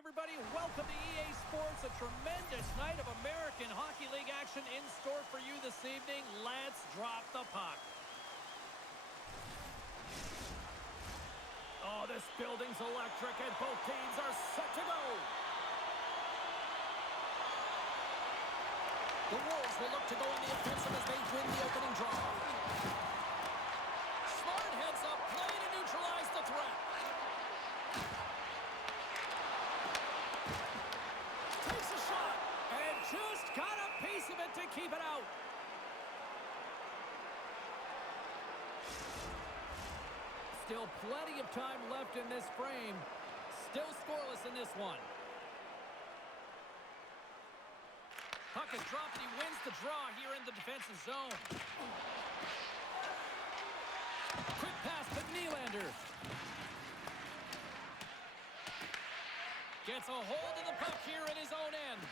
everybody, welcome to EA Sports. A tremendous night of American Hockey League action in store for you this evening. Let's drop the puck. Oh, this building's electric and both teams are set to go. The Wolves will look to go on the offensive as they win the opening draw. Smart heads up play to neutralize the threat. Takes a shot and just got a piece of it to keep it out. Still plenty of time left in this frame. Still scoreless in this one. Puck is dropped and he wins the draw here in the defensive zone. Quick pass to Nylander. Gets a hold of the puck here in his own end.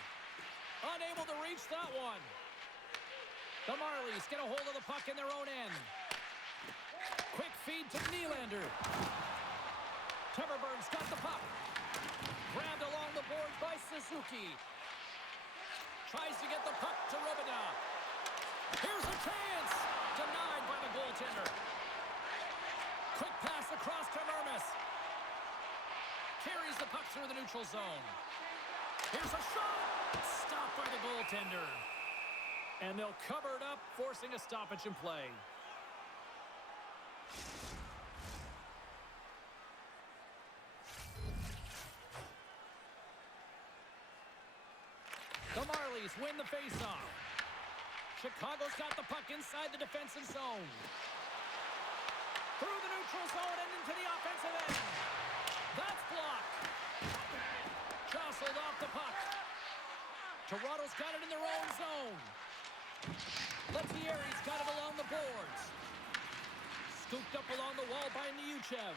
Unable to reach that one. The Marlies get a hold of the puck in their own end. Quick feed to Nylander. Teverburn's got the puck. Grabbed along the boards by Suzuki. Tries to get the puck to Robida. Here's a chance. Denied by the goaltender. Quick pass across to Mermis. Carries the puck through the neutral zone. Here's a shot. Stopped by the goaltender. And they'll cover it up, forcing a stoppage in play. The Marlies win the faceoff. Chicago's got the puck inside the defensive zone. Through the neutral zone and into the offensive end. That's blocked. Jostled off the puck. Toronto's got it in their own zone. Lettieri's got it along the boards. Scooped up along the wall by Nyuchev.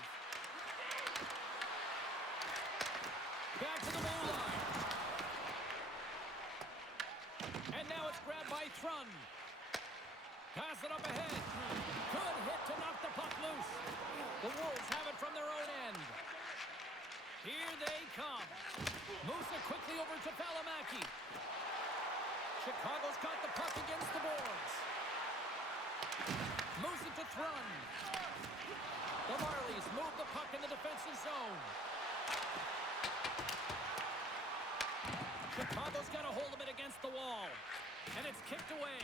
Back to the blue line. And now it's grabbed by Thrun. Pass it up ahead. Good hit to knock the puck loose. The Wolves have it from their own end. Here they come. Moves it quickly over to Valimaki. Chicago's got the puck against the boards. Moves it to Thrun. The Marlies move the puck in the defensive zone. Chicago's got a hold of it against the wall. And it's kicked away.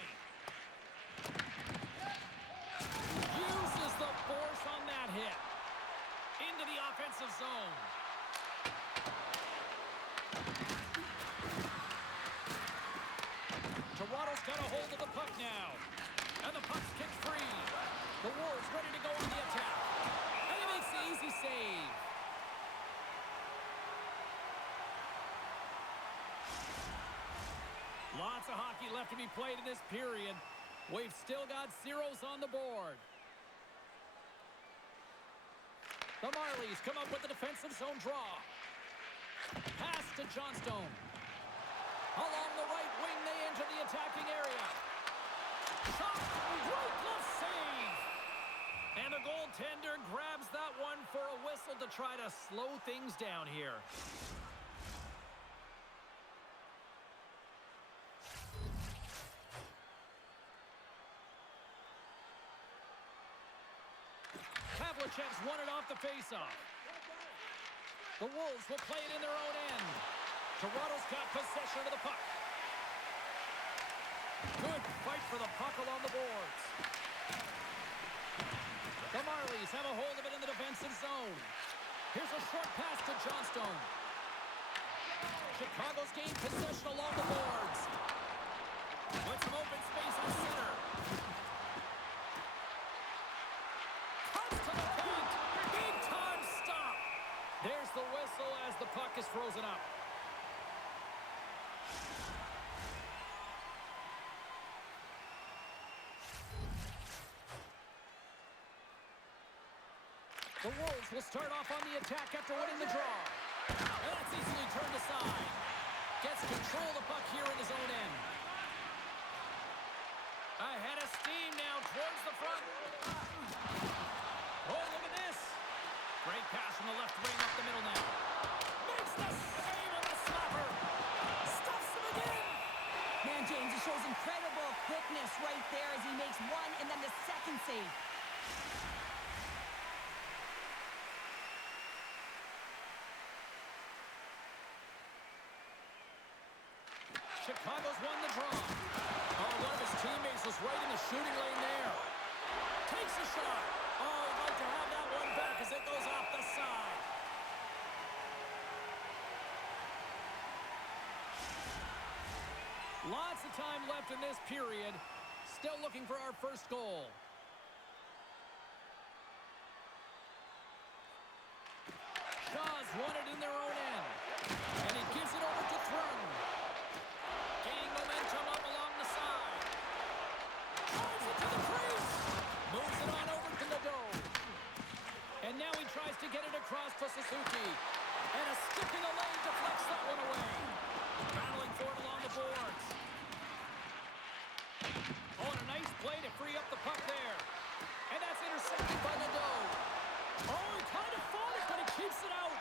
Uses the force on that hit. Into the offensive zone. Toronto's got a hold of the puck now. And the puck's kicked free. The Wolves ready to go on the attack. And he makes the easy save. Lots of hockey left to be played in this period. We've still got zeros on the board. The Marlies come up with the defensive zone draw. Pass to Johnstone. Along the right wing, they enter the attacking area. Shot! Right glove save! And the goaltender grabs that one for a whistle to try to slow things down here. Havlicek's won it off the faceoff. The Wolves will play it in their own end. Toronto's got possession of the puck. Good fight for the puck along the boards. The Marlies have a hold of it in the defensive zone. Here's a short pass to Johnstone. Chicago's gained possession along the boards. With some open space in center. There's the whistle as the puck is frozen up. The Wolves will start off on the attack after winning the draw. And that's easily turned aside. Gets control of the puck here in his own end. Ahead of steam now towards the front. Oh, look at this. Great pass from the left wing up the middle now. Makes the save. pass right there as he makes one and then the second save. Chicago's won the draw. Oh, one of his teammates was right in the shooting lane there. Takes a shot. Oh, he'd like to have that one back as it goes off the side. Lots of time left in this period. Still looking for our first goal. Shaw's won it in their own end. And he gives it over to Thrun. Gaining momentum up along the side. Drives it to the crease. Moves it on over to Nadeau. And now he tries to get it across to Suzuki. And a stick in the lane deflects that one away. Battling for it along the boards. Oh, and a nice play to free up the puck there. And that's intercepted by Nadeau. Oh, he kind of fought it, but he keeps it out.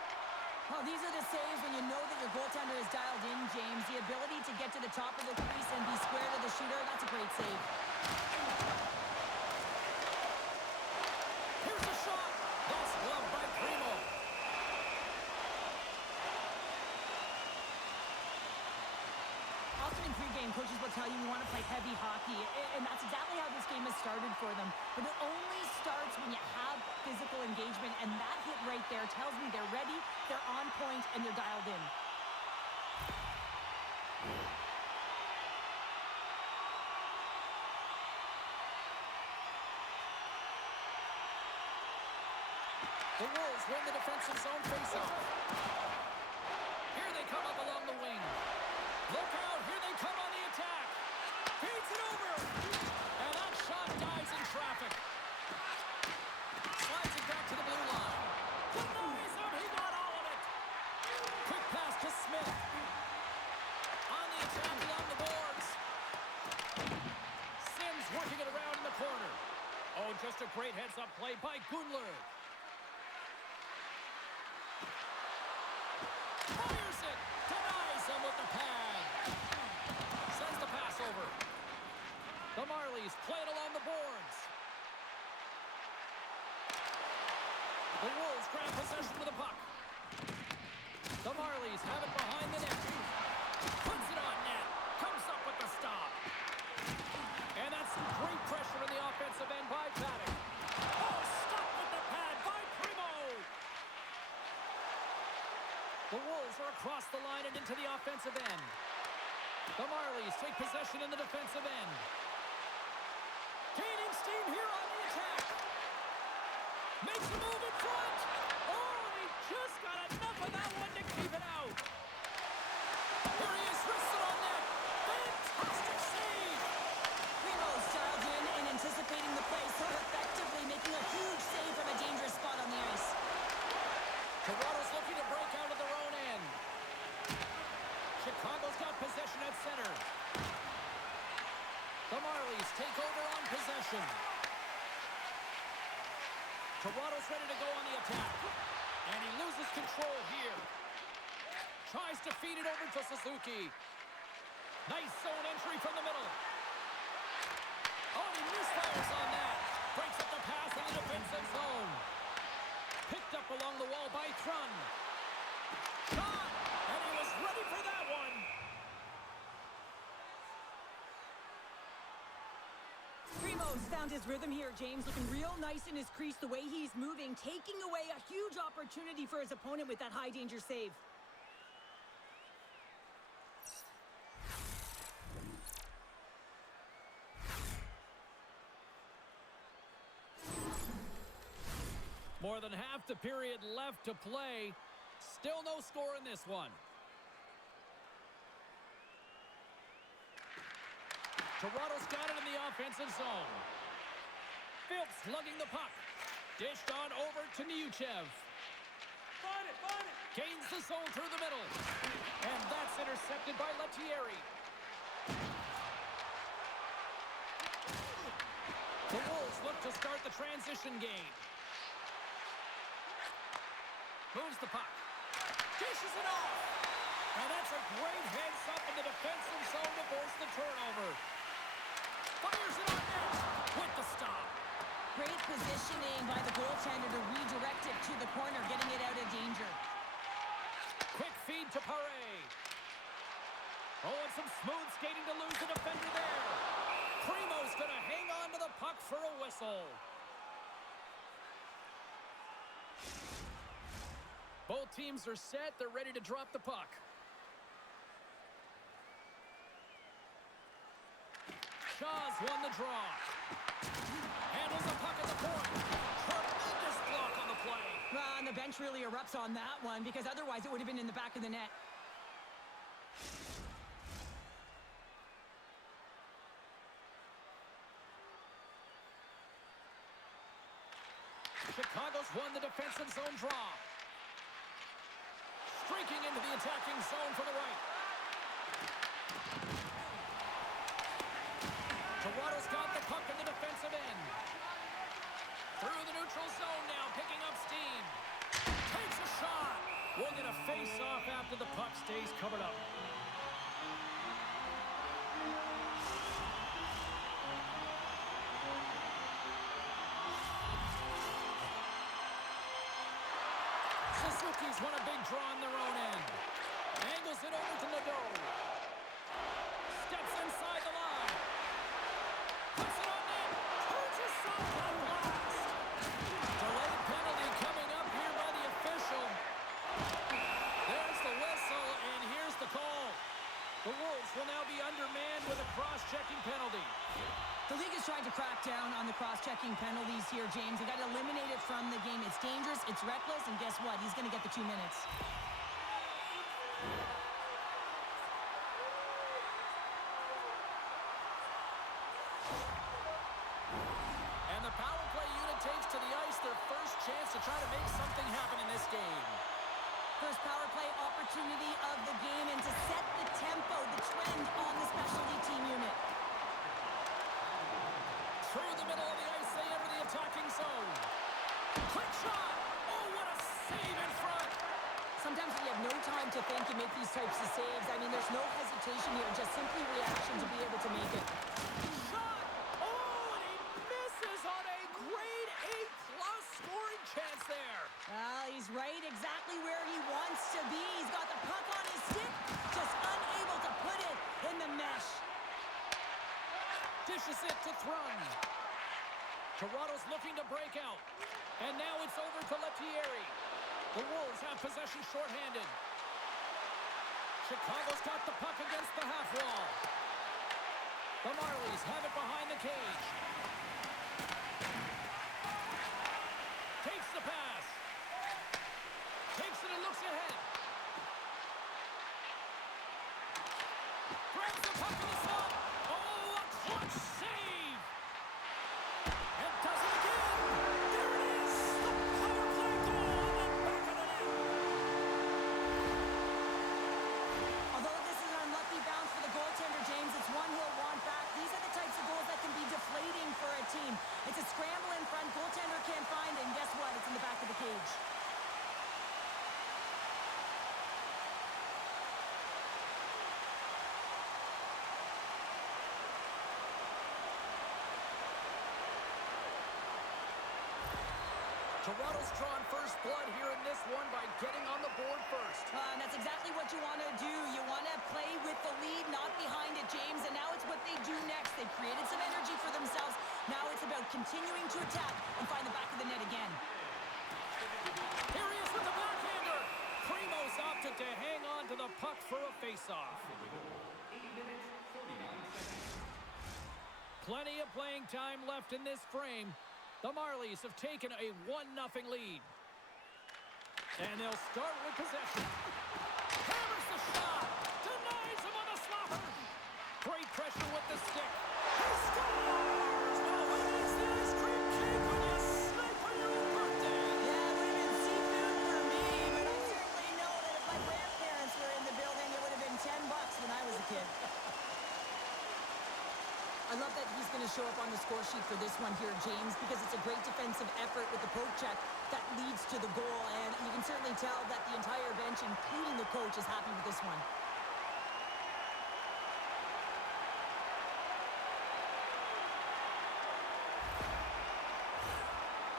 Well, these are the saves when you know that your goaltender is dialed in, James. The ability to get to the top of the crease and be square to the shooter, that's a great save. Here's a shot. That's gloved by Primo. Often in pregame, coaches will tell you want to play heavy hockey, and that's exactly how this game has started for them. But it only starts when you have physical engagement, and that hit right there tells me they're ready, they're on point, and they're dialed in. The Wolves win the defensive zone faceoff. Here they come up along the wing. Look out, here they come on the attack. Feeds it over. And that shot dies in traffic. Slides it back to the blue line. Denies him, he got all of it. Quick pass to Smith. On the attack along the boards. Sims working it around in the corner. Oh, just a great heads-up play by Gunler. Fires it. Denies him with the pad. Sends the pass over. The Marlies play it along the boards. The Wolves grab possession with the puck. The Marlies have it behind the net. Puts it on net. Comes up with the stop. And that's some great pressure in the offensive end by Paddock. Oh, stop with the pad by Primo. The Wolves are across the line and into the offensive end. The Marlies take possession in the defensive end. Gaining steam here on the attack. Makes a move in front. Oh, and he just got enough of that one to keep it out. Here he is, wristed on net. Fantastic save. Primo's dialed in and anticipating the play so effectively, making a huge save from a dangerous spot on the ice. Toronto's looking to break out of their own end. Chicago's got possession at center. The Marlies take over on possession. Toronto's ready to go on the attack. And he loses control here. Tries to feed it over to Suzuki. Nice zone entry from the middle. Oh, he misfires on that. Breaks up the pass in the defensive zone. Picked up along the wall by Thrun. Shot! And he was ready for that one. Primo's found his rhythm here, James. Looking real nice in his crease the way he's moving, taking away a huge opportunity for his opponent with that high-danger save. More than half the period left to play. Still no score in this one. Toronto's got it in the offensive zone. Phillips slugging the puck. Dished on over to Neuchev. Find it! Gains the zone through the middle. And that's intercepted by Lettieri. The Wolves look to start the transition game. Moves the puck. Dishes it off. And that's a great heads up in the defensive zone to force the turnover. Fires skating to lose the defender there. Primo's going to hang on to the puck for a whistle. Both teams are set. They're ready to drop the puck. Shaw's won the draw. Handles the puck at the point. Tremendous block on the play. Well, and the bench really erupts on that one because otherwise it would have been in the back of the net. Chicago's won the defensive zone draw. Streaking into the attacking zone for the right. Toronto's got the puck in the defensive end. Through the neutral zone now, picking up steam. Takes a shot. We'll get a face-off after the puck stays covered up. Suzuki's won a big draw on their own end. Angles it over to Nadeau. Steps inside the line. Puts it on net. Turns his shot blast. Delayed penalty coming up here by the official. There's the whistle, and here's the call. The Wolves will now be undermanned with a cross-checking penalty. The league is trying to crack down on the cross-checking penalties here, James. They got to eliminate it from the game. It's dangerous, it's reckless, and guess what? He's going to get the 2 minutes. And the power play unit takes to the ice their first chance to try to make something happen in this game. First power play opportunity of the game and to set the tempo, the trend on the specialty team unit. Through the middle of the ice, they enter the attacking zone. Quick shot! Oh, what a save in front! Sometimes when you have no time to think, you make these types of saves. I mean, there's no hesitation here, just simply reaction to be able to make it. Shot! Oh, and he misses on a grade A-plus scoring chance there. Well, he's right exactly where he wants to be. He's got the puck on his stick, just unable to put it in the mesh. Dishes it to Thrun. Toronto's looking to break out. And now it's over to Lettieri. The Wolves have possession shorthanded. Chicago's got the puck against the half wall. The Marlies have it behind the cage. Takes the pass. Takes it and looks ahead. Grabs the puck in the slot. Oh, a clutch save! And does it again! There it is! The power play goal on the back of the net! Although this is an unlucky bounce for the goaltender, James, it's one he'll want back. These are the types of goals that can be deflating for a team. It's a scramble in front, goaltender can't find it, and guess what? It's in the back of the cage. Toronto's drawn first blood here in this one by getting on the board first. And that's exactly what you want to do. You want to play with the lead, not behind it, James. And now it's what they do next. They've created some energy for themselves. Now it's about continuing to attack and find the back of the net again. Here he is with the backhander. Primo's opted to hang on to the puck for a faceoff. Plenty of playing time left in this frame. The Marlies have taken a 1-0 lead. And they'll start with possession. Hammers the shot. Denies him on the slapper. Great pressure with the stick. He scores! Oh, and it's the ice cream cake when you snipe on your own birthday. Yeah, it would have been seafood for me, but I certainly know that if my grandparents were in the building, it would have been $10 when I was a kid. I love that he's going to show up on the score sheet for this one here, James, because it's a great defensive effort with the poke check that leads to the goal, and you can certainly tell that the entire bench, including the coach, is happy with this one.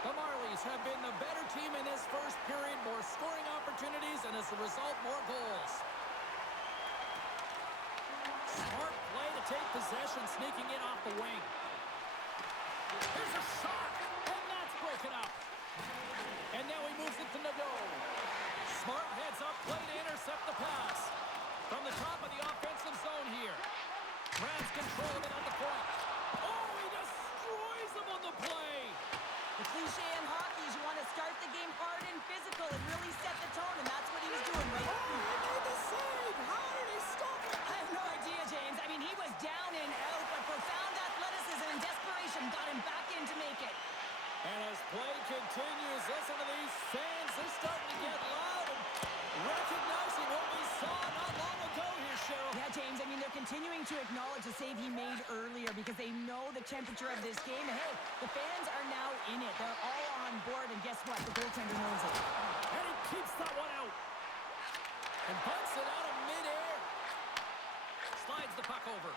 The Marlies have been the better team in this first period, more scoring opportunities, and as a result, more goals. Smart take possession, sneaking in off the wing. Here's a shot, and that's broken up. And now he moves it to Nadeau. Smart heads up play to intercept the pass. From the top of the offensive zone here. Grabs control of it at the point. Oh, he destroys them on the play. The cliche in hockey is you want to start the game hard and physical and really set the tone, and that's what he was doing right Oh, he made the save. How did he stop it? I have no idea, James. I mean, he was down and out, but profound athleticism and desperation got him back in to make it. And as play continues, listen to these fans. They're starting to get loud and recognizing what we saw not long ago here, Cheryl. Yeah, James, I mean, they're continuing to acknowledge the save he made earlier because they know the temperature of this game. And hey, the fans are now in it. They're all on board, and guess what? The goaltender knows it. And he keeps that one out. And bunts it out of midair. Slides the puck over.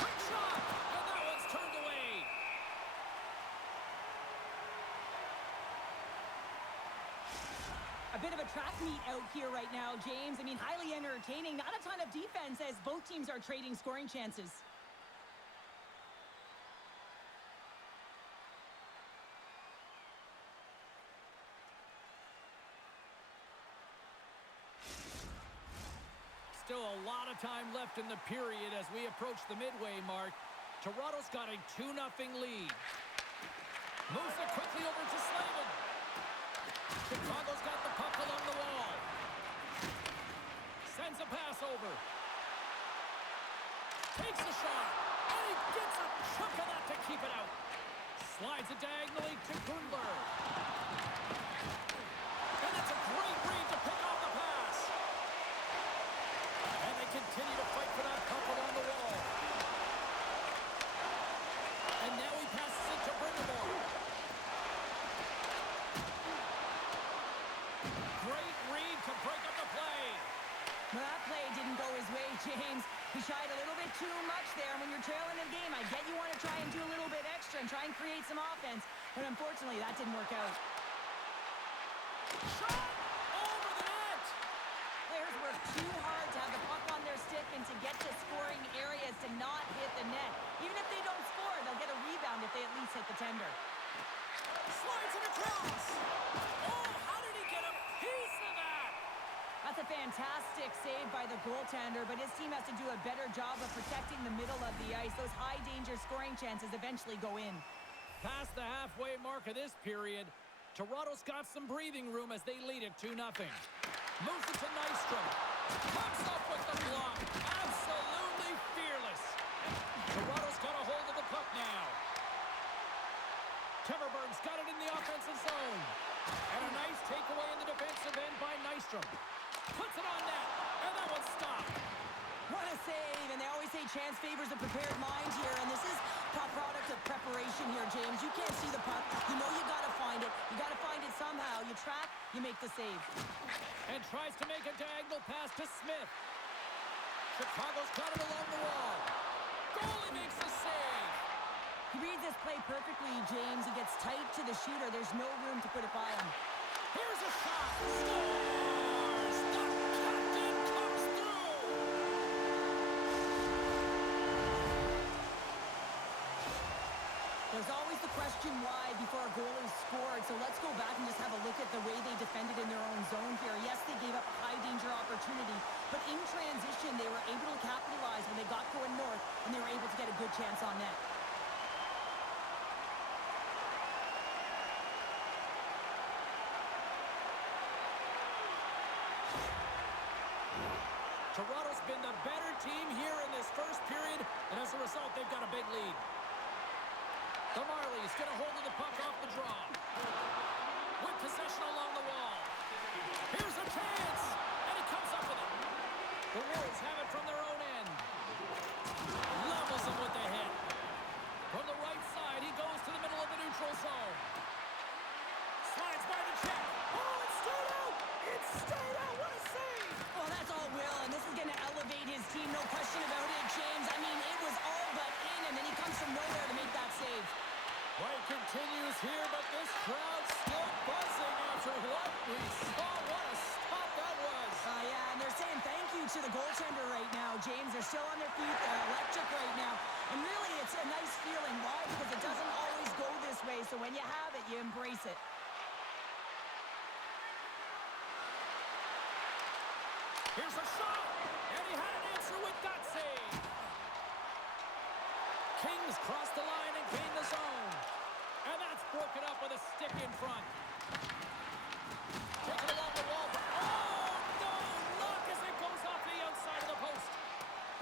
Quick shot! And that one's turned away. A bit of a track meet out here right now, James. I mean, highly entertaining. Not a ton of defense as both teams are trading scoring chances. Still a lot of time left in the period as we approach the midway mark. Toronto's got a 2-0 lead. Moves it quickly over to Slavin. Chicago's got the puck along the wall. Sends a pass over. Takes a shot. And he gets a chunk of that to keep it out. Slides it diagonally to Gundler. And it's a great read to pick off the pass. And they continue to fight for that puck along the wall. And now he passes it to Brindamore. Great read to break up the play. Well, that play didn't go his way, James. He tried a little bit too much there. When you're trailing the game, I get you want to try and do a little bit extra and try and create some offense. But unfortunately, that didn't work out. Shot over the net. Players work too hard to have the puck on their stick and to get to scoring areas to not hit the net. Even if they don't score, they'll get a rebound if they at least hit the tender. Slides it across. Oh, how did he get a piece of that? That's a fantastic save by the goaltender, but his team has to do a better job of protecting the middle of the ice. Those high-danger scoring chances eventually go in. Past the halfway mark of this period, Toronto's got some breathing room as they lead it 2-0. Moves it to Nystrom. Comes up with the block. Absolutely fearless. Toronto's got a hold of the puck now. Timmerberg's got it in the offensive zone. And a nice takeaway in the defensive end by Nystrom. Puts it on net. And that one's stopped. What a save, and they always say chance favors a prepared mind here, and this is a product of preparation here, James. You can't see the puck. You know you got to find it. You got to find it somehow. You track, you make the save. And tries to make a diagonal pass to Smith. Chicago's got it along the wall. Goalie makes the save. He reads this play perfectly, James. He gets tight to the shooter. There's no room to put it by him. Here's a shot. Scores! The captain comes through. There's always the question why before a goal is scored, so let's go back and just have a look at the way they defended in their own zone here. Yes, they gave up a high-danger opportunity, but in transition, they were able to capitalize when they got going north, and they were able to get a good chance on net. Toronto's been the better team here in this first period, and as a result, they've got a big lead. The Marlies get a hold of the puck off the draw. With possession along the wall. Here's a chance, and he comes up with it. The Wolves have it from their own end. Levels him with the hit. From the right side, he goes to the middle of the neutral zone. Slides by the check. Oh, it's stayed out! It's stayed out! What a save! Oh, that's all Will, and this is going to elevate his team, no question about it, James. I mean, it was all but in, and then he comes from nowhere to make that save. Play continues here, but this crowd's still buzzing after what we saw. What a stop that was. Yeah, and they're saying thank you to the goaltender right now, still on their feet. They're electric right now. And really, it's a nice feeling. Why? Because it doesn't always go this way. So when you have it, you embrace it. Here's a shot, and he had an answer with that save. Kings cross the line and gain the zone. And that's broken up with a stick in front. Taken along the wall. Oh, no! Look as it goes off the outside of the post.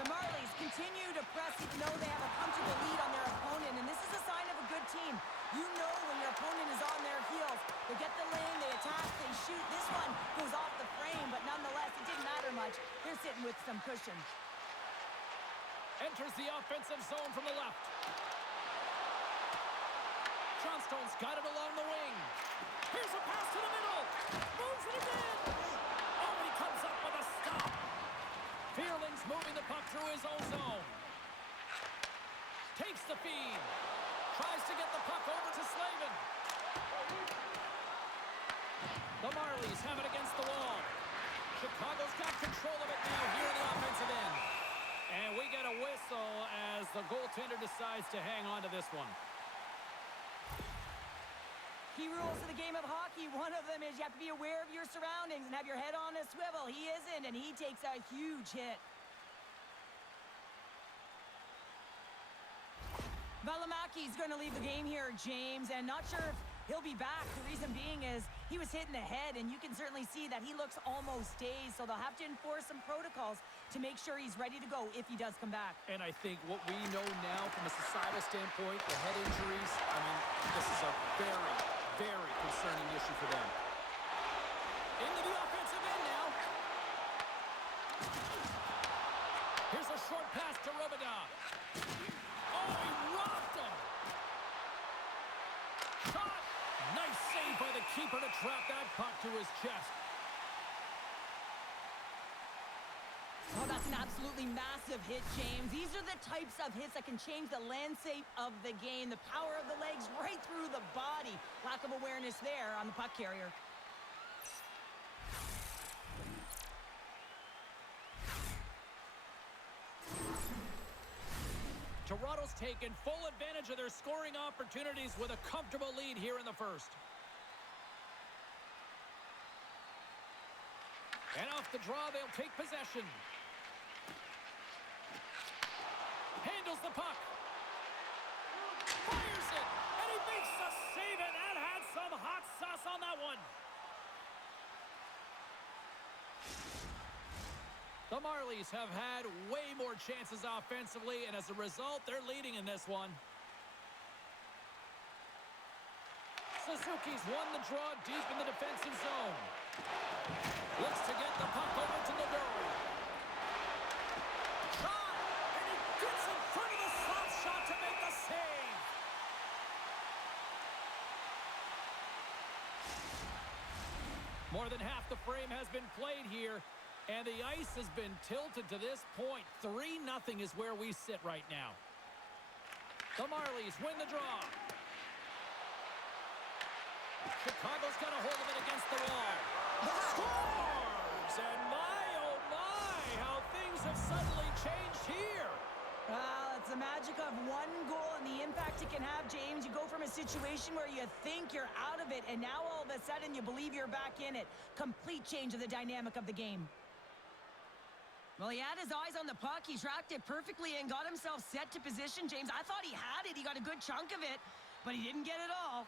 The Marlies continue to press even though they have a comfortable lead on their opponent, and this is a sign of a good team. You know when your opponent is on their heels. They get the lane, they attack, they shoot. This one goes off the frame, but nonetheless, it didn't matter much. They're sitting with some cushion. Enters the offensive zone from the left. Johnstone's got it along the wing. Here's a pass to the middle. Moves it again. Oh, and he comes up with a stop. Fearling's moving the puck through his own zone. Takes the feed. Tries to get the puck over to Slavin. The Marlies have it against the wall. Chicago's got control of it now here in the offensive end. And we get a whistle as the goaltender decides to hang on to this one. Key rules of the game of hockey. One of them is you have to be aware of your surroundings and have your head on a swivel. He isn't, and he takes a huge hit. Valimaki's going to leave the game here, James, and not sure if he'll be back. The reason being is he was hit in the head, and you can certainly see that he looks almost dazed, so they'll have to enforce some protocols to make sure he's ready to go if he does come back. And I think what we know now from a societal standpoint, the head injuries, I mean, this is a very, very concerning issue for them. Into the offensive end now. Here's a short pass to Robida. Oh, he rocked him. Shot. Nice save by the keeper to trap that puck to his chest. Oh, that's an absolutely massive hit, James. These are the types of hits that can change the landscape of the game. The power of the legs right through the body. Lack of awareness there on the puck carrier. Toronto's taken full advantage of their scoring opportunities with a comfortable lead here in the first. And off the draw, they'll take possession. Handles the puck. Fires it. And he makes the save, and that had some hot sauce on that one. The Marlies have had way more chances offensively, and as a result, they're leading in this one. Suzuki's won the draw deep in the defensive zone. Looks to get the puck over to Nadeau. Shot! And he gets in front of the slap shot to make the save. More than half the frame has been played here. And the ice has been tilted to this point. 3-0 is where we sit right now. The Marlies win the draw. Chicago's got a hold of it against the wall. Scores! And my, oh my, how things have suddenly changed here. Well, it's the magic of one goal and the impact it can have, James. You go from a situation where you think you're out of it, and now all of a sudden you believe you're back in it. Complete change of the dynamic of the game. Well, he had his eyes on the puck. He tracked it perfectly and got himself set to position, James. I thought he had it. He got a good chunk of it, but he didn't get it all.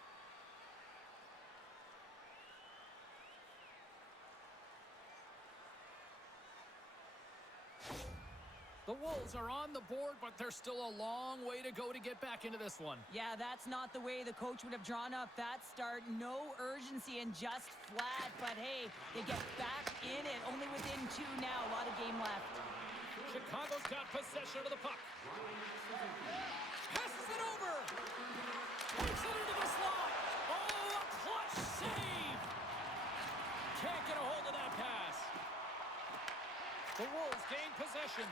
The Wolves are on the board, but there's still a long way to go to get back into this one. Yeah, that's not the way the coach would have drawn up that start. No urgency and just flat. But, hey, they get back in it. Only within 2 now. A lot of game left. Chicago's got possession of the puck. Passes it over. Takes it into the slot. Oh, a clutch save. Can't get a hold of that pass. The Wolves gain possession.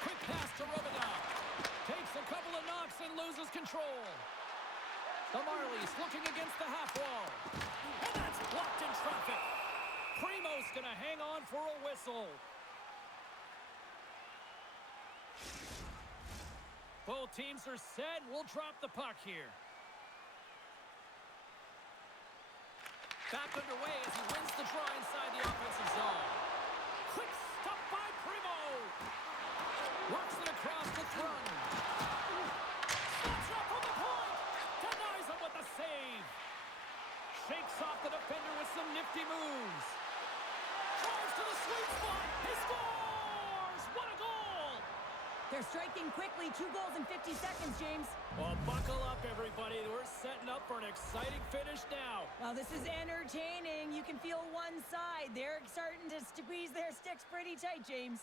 Quick pass to Robida. Takes a couple of knocks and loses control. The Marlies looking against the half wall. And that's blocked in traffic. Primo's going to hang on for a whistle. Both teams are set. We'll drop the puck here. Back underway as he wins the draw inside the offensive zone. Quick stop by Primo. Works it across to Thrun. Slots up from the point. Denies him with the save. Shakes off the defender with some nifty moves. Drives to the sweet spot. He scores! What a goal! They're striking quickly. 2 goals in 50 seconds, James. Well, buckle up, everybody. We're setting up for an exciting finish now. Well, this is entertaining. You can feel one side. They're starting to squeeze their sticks pretty tight, James.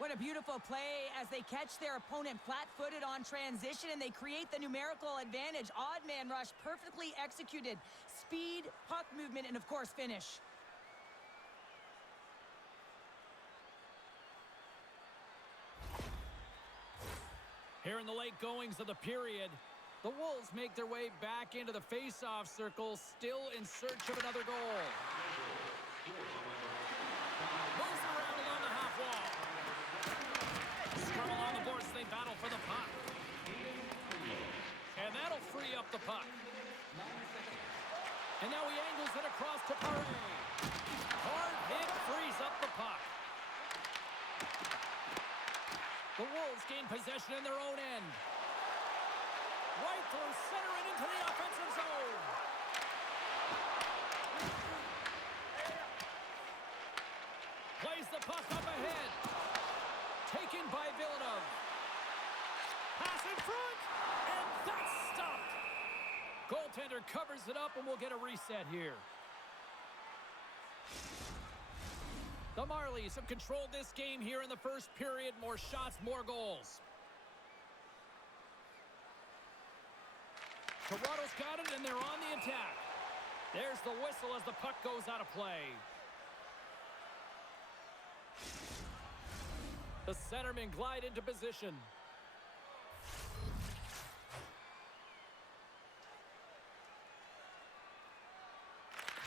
What a beautiful play as they catch their opponent flat-footed on transition, and they create the numerical advantage. Odd man rush, perfectly executed. Speed, puck movement, and, of course, finish. Here in the late goings of the period, the Wolves make their way back into the face-off circle, still in search of another goal. Moves around along the half wall. Scrum along the boards, they battle for the puck. And that'll free up the puck. And now he angles it across to Paré. Hard hit frees up the puck. The Wolves gain possession in their own end. Right through center and into the offensive zone. Plays the puck up ahead. Taken by Villeneuve. Pass in front. And that's stopped. Goaltender covers it up and we'll get a reset here. The Marlies have controlled this game here in the first period. More shots, more goals. Toronto's got it, and they're on the attack. There's the whistle as the puck goes out of play. The centermen glide into position.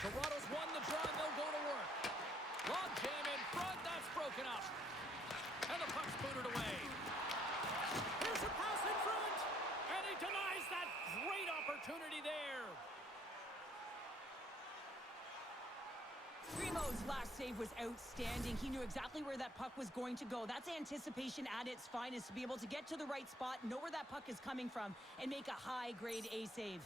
Toronto's won the draw, and they'll go to work. Long jam in front, that's broken up. And the puck's booted away. Here's a pass in front, and he denies that great opportunity there. Primo's last save was outstanding. He knew exactly where that puck was going to go. That's anticipation at its finest, to be able to get to the right spot, know where that puck is coming from, and make a high-grade A save.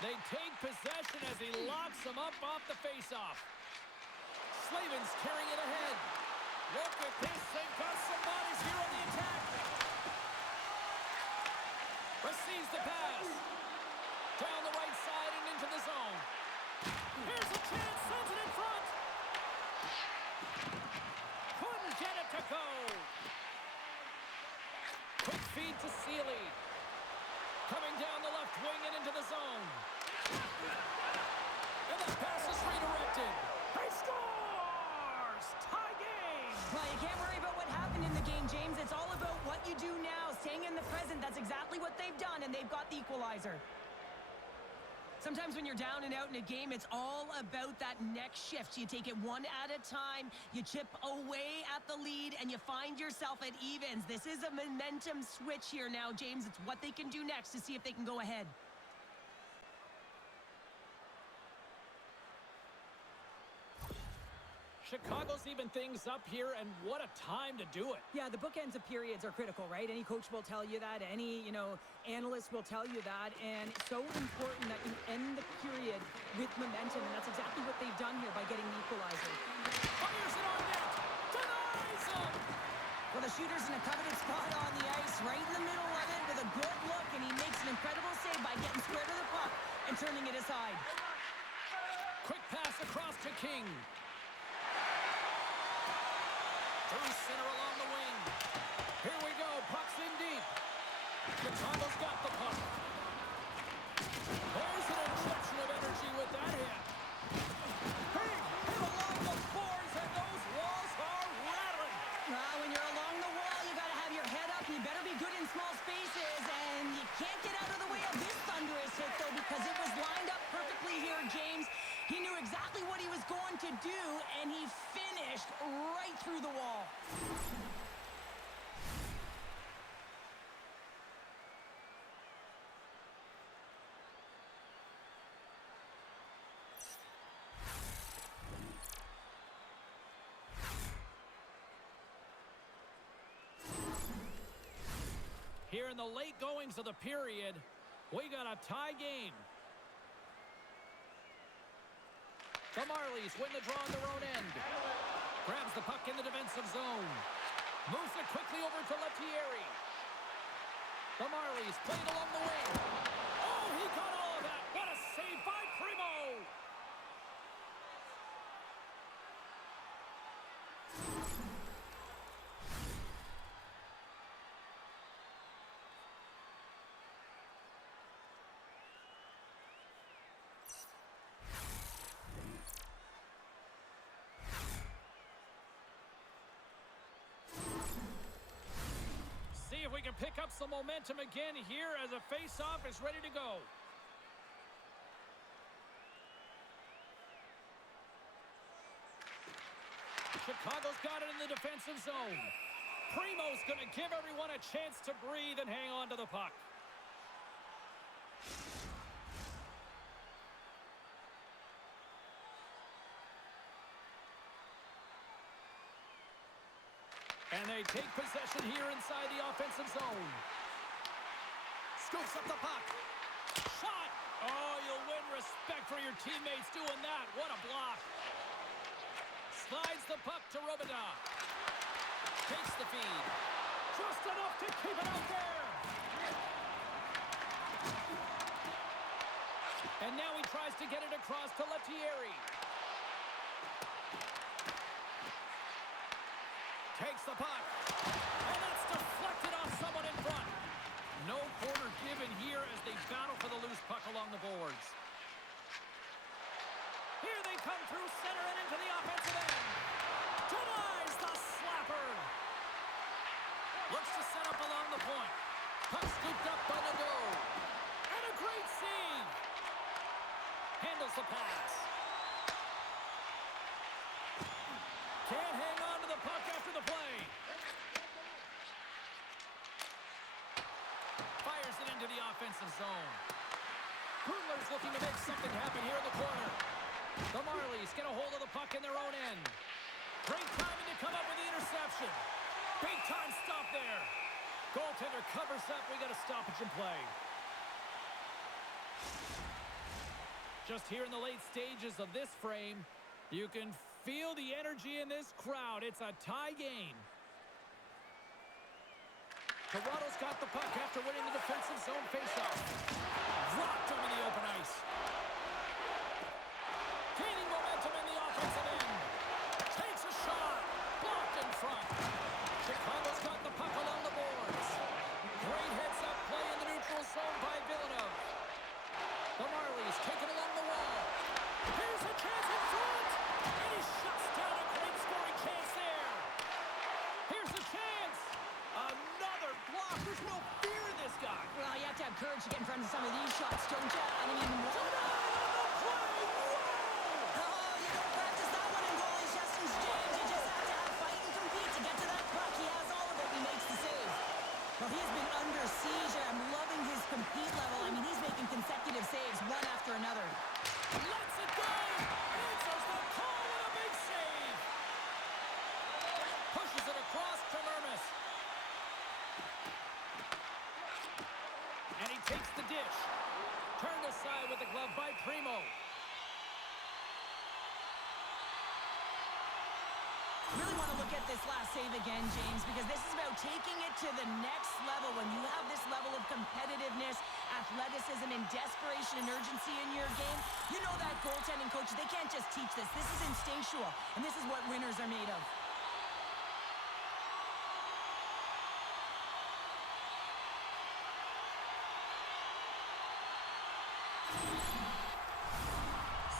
They take possession as he locks them up off the faceoff. Slavin's carrying it ahead. Look at this. They've got some bodies here on the attack. Receives the pass. Down the right side and into the zone. Here's a chance. Sends it in front. Couldn't get it to go. Quick feed to Sealy. Coming down the left wing and into the zone. And the pass is redirected. He scores! Tie game! Well, you can't worry about what happened in the game, James. It's all about what you do now, staying in the present. That's exactly what they've done, and they've got the equalizer. Sometimes when you're down and out in a game, it's all about that next shift. You take it one at a time, you chip away at the lead, and you find yourself at evens. This is a momentum switch here now, James. It's what they can do next to see if they can go ahead. Chicago's even things up here, and what a time to do it. Yeah, the bookends of periods are critical, right? Any coach will tell you that. Any, analyst will tell you that. And it's so important that you end the period with momentum, and that's exactly what they've done here by getting the equalizer. Fires it on net. Denies him. Well, the shooter's in a coveted spot on the ice, right in the middle of it with a good look, and he makes an incredible save by getting square to the puck and turning it aside. Quick pass across to King. Through center along the wing. Here we go. Puck's in deep. Chicago's got the puck. There's an injection of energy with that hit. Big hit along the boards, and those walls are rattling. When you're along the wall, you got to have your head up. You better be through the wall. Here in the late goings of the period, we got a tie game. The Marlies win the draw on their own end. Grabs the puck in the defensive zone. Moves it quickly over to Lettieri. The Marlies played along the wing. Oh, he got all of that. What a save by Primo. See if we can pick up some momentum again here as a face-off is ready to go. Chicago's got it in the defensive zone. Primo's going to give everyone a chance to breathe and hang on to the puck. And they take possession here inside the offensive zone. Scoops up the puck. Shot! Oh, you'll win respect for your teammates doing that. What a block. Slides the puck to Robida. Takes the feed. Just enough to keep it out there. And now he tries to get it across to Lettieri. Takes the puck. And that's deflected off someone in front. No corner given here as they battle for the loose puck along the boards. Here they come through center and into the offensive end. Denies the slapper. Looks to set up along the point. Puck scooped up by Nadeau. And a great save. Handles the pass. Can't hang on to the puck after the play. Fires it into the offensive zone. Grudler's looking to make something happen here in the corner. The Marlies get a hold of the puck in their own end. Great timing to come up with the interception. Big time stop there. Goaltender covers up. We got a stoppage in play. Just here in the late stages of this frame, you can feel the energy in this crowd. It's a tie game. Toronto's got the puck after winning the defensive zone faceoff. Dropped him in the open ice. Gaining momentum in the offensive end. Takes a shot. Blocked in front. Chicago's got the puck along the boards. Great heads-up play in the neutral zone by Villeneuve. The Marlies take it along the wall. Here's a chance in front. And he shuts down a great scoring chance there. Here's a chance. Another block. There's no fear in this guy. Well, you have to have courage to get in front of some of these shots, don't you? I mean, oh, you don't practice that one in goalies, Justin James. You just have to have fight and compete to get to that puck. He has all of it. He makes the save. Well, he has been under siege, and I'm loving his compete level. I mean, he's making consecutive saves, one after another. Lets it go. Answers the call with a big save. Pushes it across to Mermis. And he takes the dish. Turned aside with the glove by Primo. Really want to look at this last save again, James, because this is about taking it to the next level. When you have this level of competitiveness, athleticism, and desperation and urgency in your game, you know that goaltending coaches, they can't just teach this. This is instinctual, and this is what winners are made of.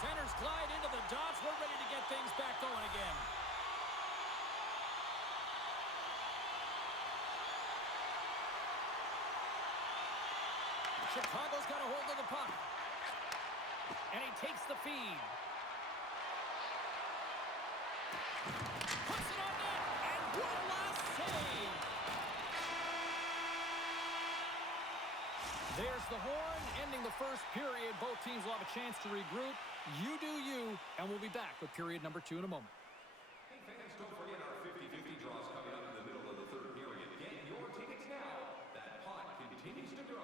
Centers glide into the dots. We're ready to get things back going again. Chicago's got a hold of the puck. And he takes the feed. Puts it on net. There's the horn, ending the first period. Both teams will have a chance to regroup. You do you, and we'll be back with period number 2 in a moment. Hey fans, don't forget our 50-50 draws coming up in the middle of the third period. Get your tickets now. That pot continues to grow.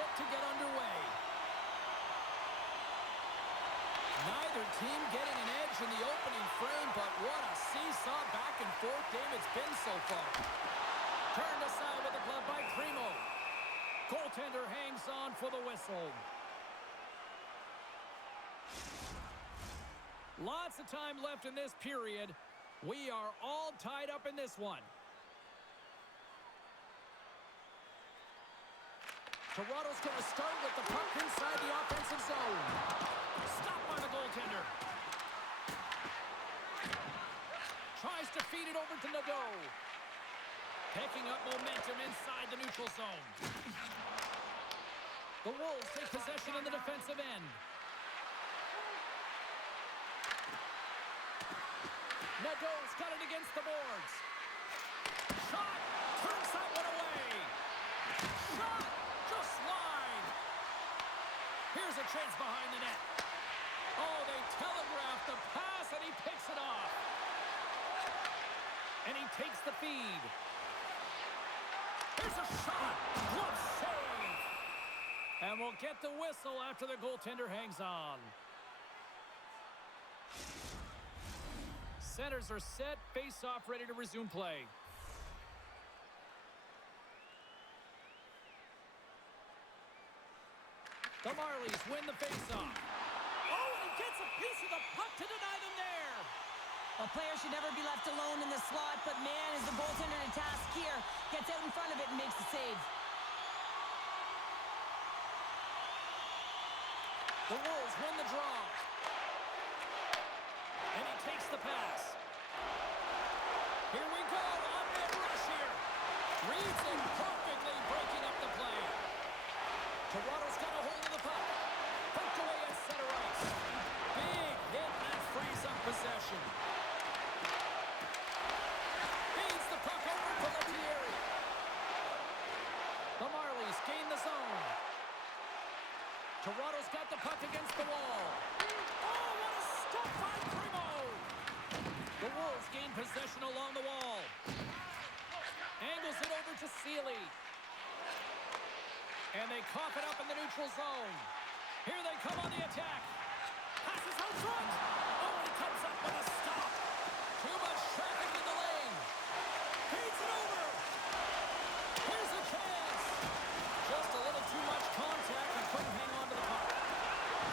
set to get underway. Neither team getting an edge in the opening frame, but what a seesaw back-and-forth game it's been so far. Turned aside with the glove by Primo. Goaltender hangs on for the whistle. Lots of time left in this period. We are all tied up in this one. Toronto's going to start with the puck inside the offensive zone. Stopped by the goaltender. Tries to feed it over to Nadeau. Picking up momentum inside the neutral zone. The Wolves take possession in the defensive end. Nadeau's got it against the boards. Shot! Turns that one away. Shot! Just wide. Here's a chance behind the net. Oh, they telegraphed the pass, and he picks it off. And he takes the feed. Here's a shot. Glove save. And we'll get the whistle after the goaltender hangs on. Centers are set. Face-off ready to resume play. The Marlies win the face-off. Oh, and he gets a piece of the puck to deny them there. A player should never be left alone in the slot, but man, is the goaltender to task here. Gets out in front of it and makes the save. The Wolves win the draw. And he takes the pass. Here we go. On-man rush here. Reads it perfectly, breaking up the play. Toronto's got a hold of the puck. Poked away at center ice. Big hit and frees up possession. Feeds the puck over to Lettieri. The Marlies gain the zone. Toronto's got the puck against the wall. Oh, what a stop by Primo! The Wolves gain possession along the wall. Angles it over to Sealy. And they cough it up in the neutral zone. Here they come on the attack. Passes out front. Oh, and he comes up with a stop. Too much traffic in the lane. Feeds it over. Here's a chance. Just a little too much contact and couldn't hang on to the puck.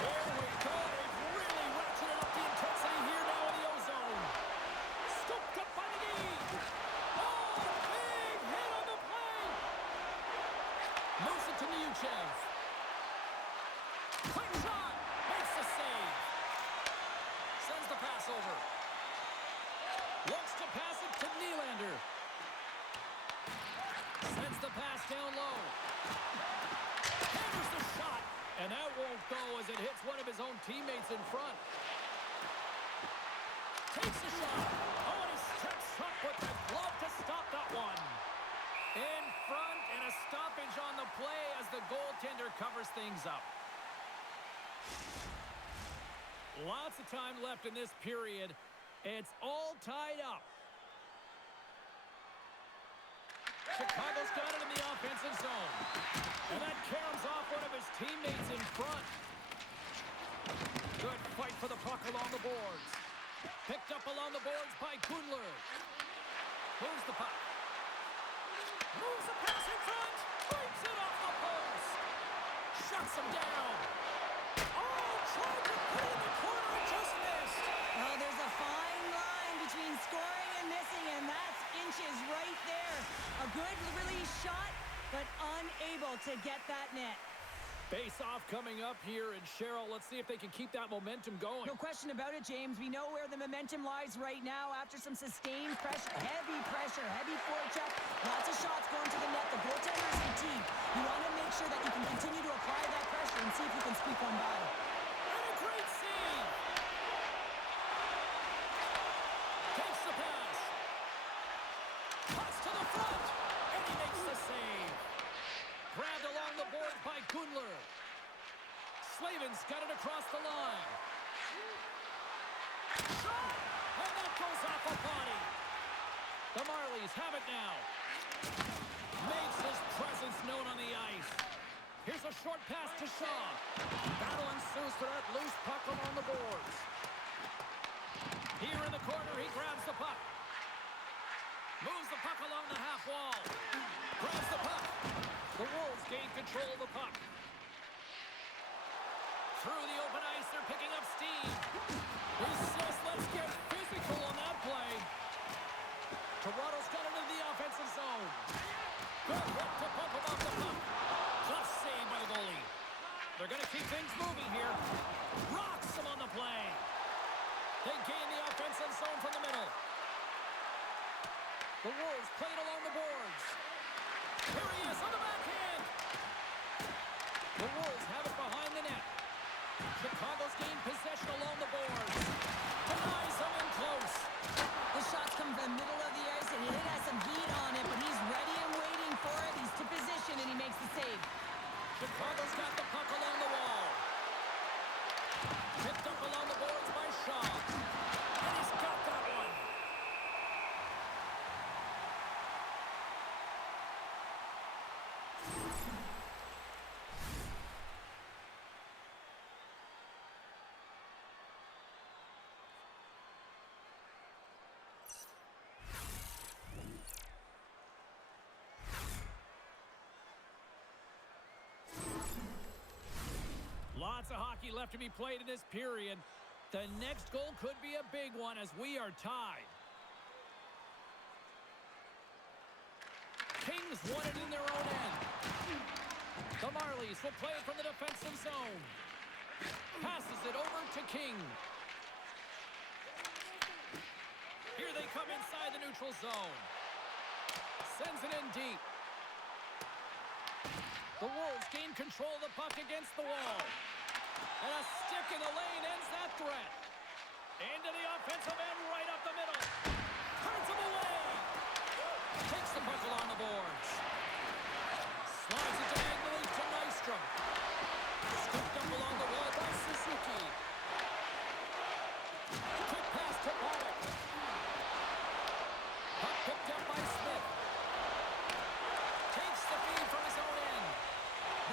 Here we go. They've really ratcheted up the intensity here now in the O-zone. Scooped up by the knee. Oh, big hit on the play. Moves it to Miuchev. Quick shot. Makes the save. Sends the pass over. Looks to pass it to Nylander. Sends the pass down low. Hammers the shot. And that won't go as it hits one of his own teammates in front. Takes the shot. Oh, and he steps up with the glove to stop that one. In front, and a stoppage on the play as the goaltender covers things up. Lots of time left in this period. It's all tied up. Chicago's got it in the offensive zone. And that caroms off one of his teammates in front. Good fight for the puck along the boards. Picked up along the boards by Kundler. Moves the puck. Moves the pass in front. Breaks it off the post. Shuts him down. Oh, tried to put it in the corner and just missed. Well, there's a fine line between scoring and missing, and that's inches right there. A good release shot, but unable to get that net. Face-off coming up here, and Cheryl, let's see if they can keep that momentum going. No question about it, James. We know where the momentum lies right now after some sustained pressure, heavy forecheck. Lots of shots going to the net. The goaltender is fatigued. You want to make sure that you can continue to apply that pressure and see if you can squeak one by. And a great save! Takes the pass. Pass to the front, and he makes the save. Grabbed along the boards by Kundler. Slavin's got it across the line. Shot! And that goes off a body. The Marlies have it now. Makes his presence known on the ice. Here's a short pass to Shaw. Battle ensues for that loose puck along the boards. Here in the corner, he grabs the puck. Moves the puck along the half wall. Grabs the puck. The Wolves gain control of the puck. Through the open ice, they're picking up steam. He says, let's get physical on that play. Toronto's got it into the offensive zone. Good hook to pump him off the puck. Tough save by the goalie. They're going to keep things moving here. Rocks him on the play. They gain the offensive zone from the middle. The Wolves play it along the boards. Here he is on the backhand. The Wolves have it behind the net. Chicago's gained possession along the boards. Denies him in close. The shots come from the middle of the ice, and it has some heat on it, but he's ready and waiting for it. He's to position, and he makes the save. Chicago's got the puck along the wall. Picked up along the boards by Shaw. And he's got that one. Lots of hockey left to be played in this period. The next goal could be a big one as we are tied. Kings won it in their own end. The Marlies will play it from the defensive zone. Passes it over to King. Here they come inside the neutral zone. Sends it in deep. The Wolves gain control of the puck against the wall. And a stick in the lane ends that threat. Into the offensive end, right up the middle. Turns him away. Takes the puck along the boards. Slides it diagonally to Nystrom. Scooped up along the wall by Suzuki. Quick pass to Pollock. Puck picked up by Smith. Takes the feed from his own end.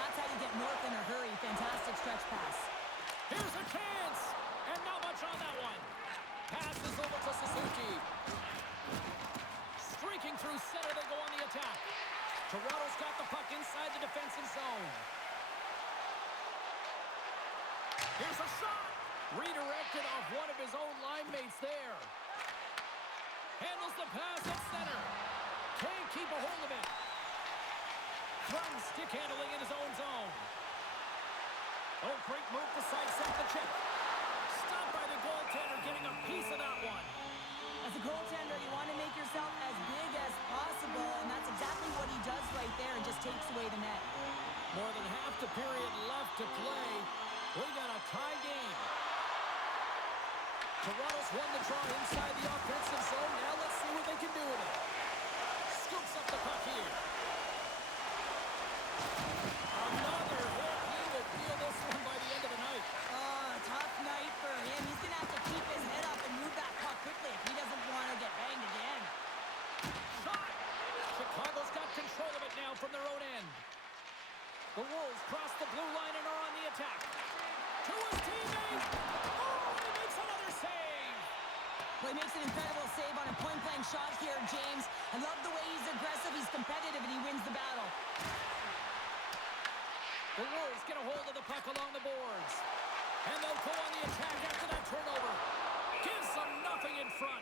That's how you get north in a hurry. Fantastic stretch pass. Here's a chance! And not much on that one. Passes over to Suzuki. Streaking through center, they go on the attack. Toronto's got the puck inside the defensive zone. Here's a shot! Redirected off one of his own line mates there. Handles the pass at center. Can't keep a hold of it. From stick handling in his own zone. Oh, great move to sidestep the check. Stopped by the goaltender, getting a piece of that one. As a goaltender, you want to make yourself as big as possible, and that's exactly what he does right there and just takes away the net. More than half the period left to play. We got a tie game. Toronto's won the draw inside the offensive zone. Now let's see what they can do with it. Scoops up the puck here. Another hit. He will feel this one by the end of the night. Tough night for him. He's going to have to keep his head up and move that puck quickly if he doesn't want to get banged again. Shot! Chicago's got control of it now from their own end. The Wolves cross the blue line and are on the attack. To his teammate! Oh, he makes another save! Well, he makes an incredible save on a point-blank shot here, James. I love the way he's aggressive, he's competitive, and he wins the battle. The Wolves get a hold of the puck along the boards. And they'll go on the attack after that turnover. Gives them nothing in front.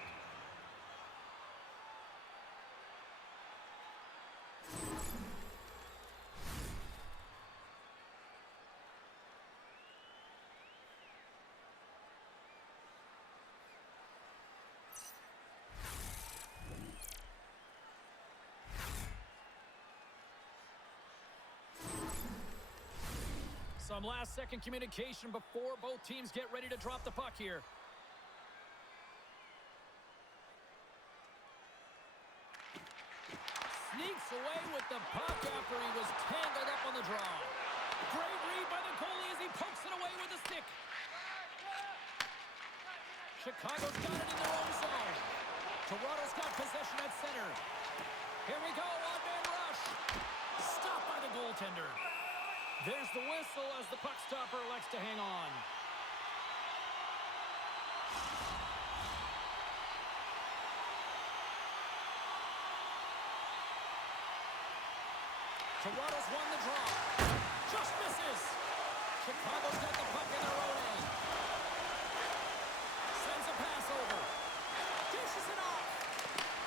Some last-second communication before both teams get ready to drop the puck here. Sneaks away with the puck after he was tangled up on the draw. Great read by the goalie as he pokes it away with a stick. Chicago's got it in their own zone. Toronto's got possession at center. Here we go, one-man rush. Stopped by the goaltender. There's the whistle as the puck stopper elects to hang on. Toronto's won the draw. Just misses. Chicago's got the puck in their own end. Sends a pass over. Dishes it off.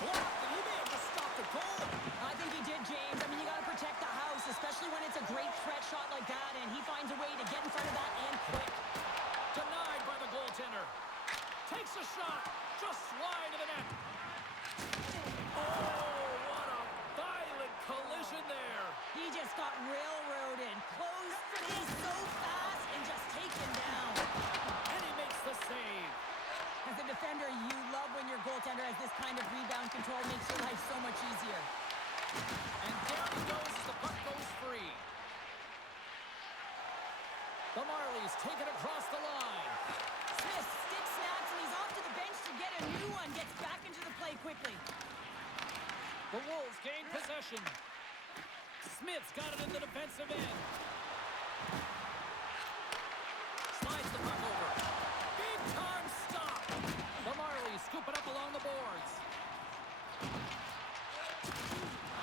Blocked, and he may have just stopped a goal. I think he did, James. I mean, you got to protect the house, especially when it's a great threat shot like that, and he finds a way to get in front of that and quick. Denied by the goaltender. Takes a shot. Just wide of the net. Oh, what a violent collision there. He just got railroaded. Closed face so fast and just taken down. And he makes the save. As a defender, you love when your goaltender has this kind of rebound control. Makes your life so much easier. And down he goes as the puck goes free. The Marlies take it across the line. Smith stick snaps, and he's off to the bench to get a new one. Gets back into the play quickly. The Wolves gain possession. Smith's got it in the defensive end. Slides the puck over. Big time stop. The Marlies scoop it up along the boards.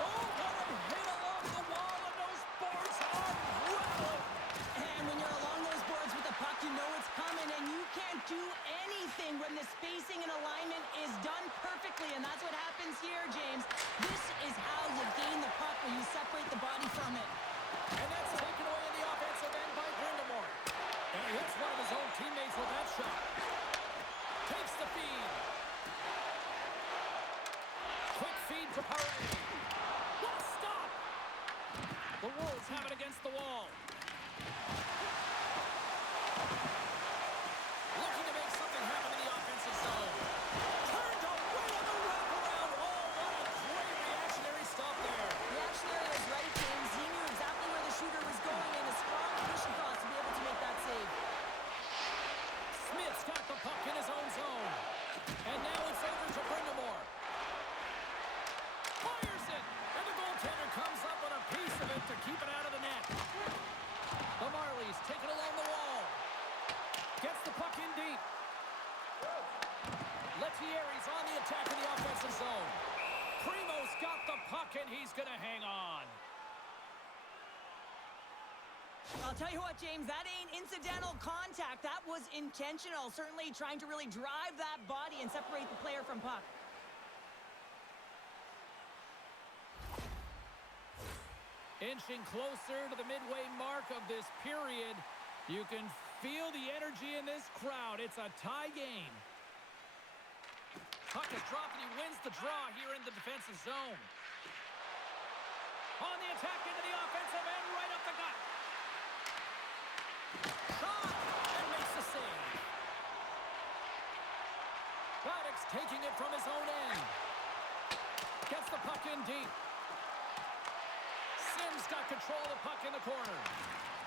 Oh, what a hit along the wall, and those boards are rattling. And when you're along those boards with the puck, you know it's coming, and you can't do anything when the spacing and alignment is done perfectly, and that's what happens here, James. This is how you gain the puck when you separate the body from it. And that's taken away in the offensive end by Brindamore. And he hits one of his own teammates with that shot. Takes the feed. Quick feed to Paré. What a stop! The Wolves have it against the wall. Looking to make something happen in the offensive zone. Turned away on the wraparound. Oh, what a great reactionary stop there. Reactionary was right, James. He knew exactly where the shooter was going, and a strong push across to be able to make that save. Smith's got the puck in his own zone. And now it's over to Brindamore. Fires it! And the goaltender comes up with a piece of it to keep it out of the net. The Marlies take it along the wall. Gets the puck in deep. Lettieri's on the attack in the offensive zone. Primo's got the puck, and he's going to hang on. I'll tell you what, James, that ain't incidental contact. That was intentional. Certainly trying to really drive that body and separate the player from puck. Inching closer to the midway mark of this period. You can feel the energy in this crowd. It's a tie game. Puck is dropped, and he wins the draw here in the defensive zone. On the attack into the offensive end, right up the gut. Shot, and makes the save. Radek's taking it from his own end. Gets the puck in deep. Sims got control of the puck in the corner.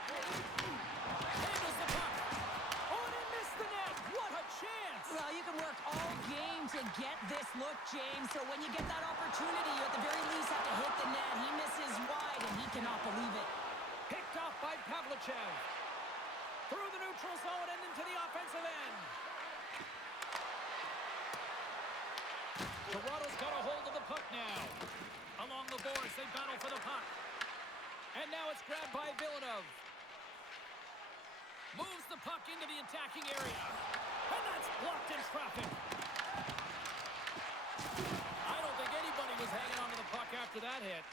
Handles the puck. Oh, and he missed the net. What a chance. Well, you can work all game to get this look, James. So when you get that opportunity, you at the very least have to hit the net. He misses wide, and he cannot believe it. Picked off by Pavlichev. Through the neutral zone and into the offensive end. Toronto's got a hold of the puck now. Along the boards, they battle for the puck. And now it's grabbed by Villeneuve. Moves the puck into the attacking area. And that's blocked in traffic. I don't think anybody was hanging onto the puck after that hit.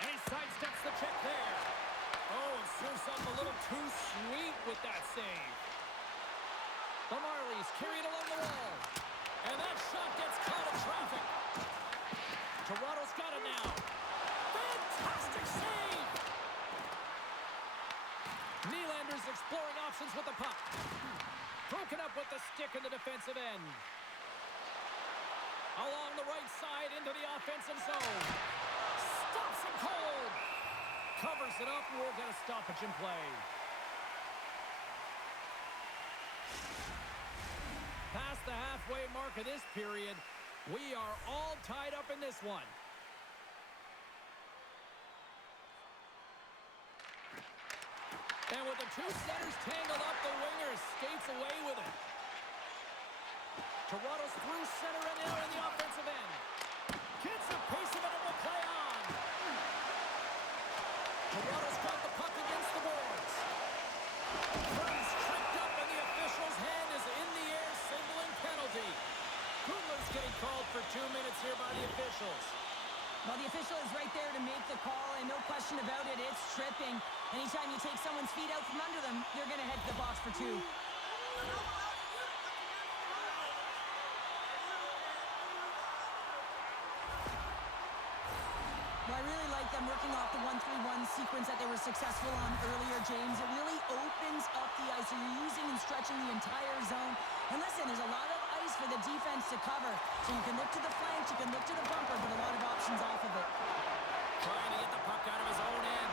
And he sidesteps the check there. Oh, and serves up a little too sweet with that save. The Marlies carry it along the wall. And that shot gets caught in traffic. Toronto's got it now. Fantastic save! Nylander's exploring options with the puck. Broken up with the stick in the defensive end. Along the right side into the offensive zone. Stops him cold. Covers it up, and we'll get a stoppage in play. Past the halfway mark of this period, we are all tied up in this one. And with the two centers tangled up, the winger skates away with it. Toronto's through center and now in the offensive end. Gets a piece of it and will play on. Toronto's got the puck against the boards. Burns tripped up and the official's hand is in the air, signaling penalty. Kudler's getting called for 2 minutes here by the officials. Well, the official is right there to make the call, and no question about it, it's tripping. Anytime you take someone's feet out from under them, you're going to head to the box for 2. Well, I really like them working off the 1-3-1 sequence that they were successful on earlier, James. It really opens up the ice, so you're using and stretching the entire zone. And listen, there's a lot of ice for the defense to cover. So you can look to the flanks, you can look to the bumper, but a lot of options off of it. Trying to get the puck out of his own end.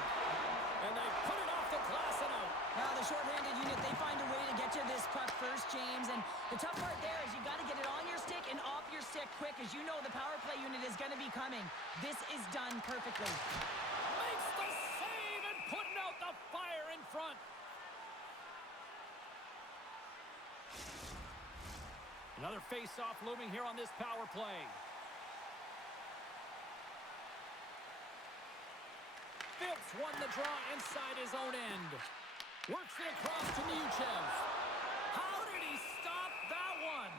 And they put it off the glass and out. Now, the shorthanded unit, they find a way to get to this puck first, James. And the tough part there is you got to get it on your stick and off your stick quick. As you know, the power play unit is going to be coming. This is done perfectly. Makes the save and putting out the fire in front. Another face-off looming here on this power play. Phillips won the draw inside his own end. Works it across to Nehuchev. How did he stop that one?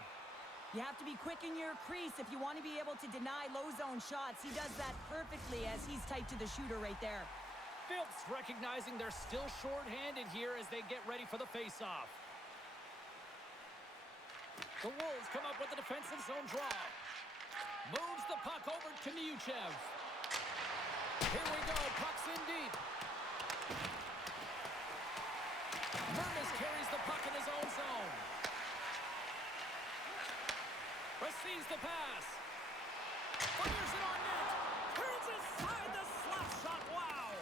You have to be quick in your crease if you want to be able to deny low zone shots. He does that perfectly as he's tight to the shooter right there. Phillips recognizing they're still short-handed here as they get ready for the face-off. The Wolves come up with a defensive zone draw. Moves the puck over to Nehuchev. Here we go, puck's in deep. Mermis carries the puck in his own zone. Receives the pass. Fires it on net. Turns aside the slap shot. Wow.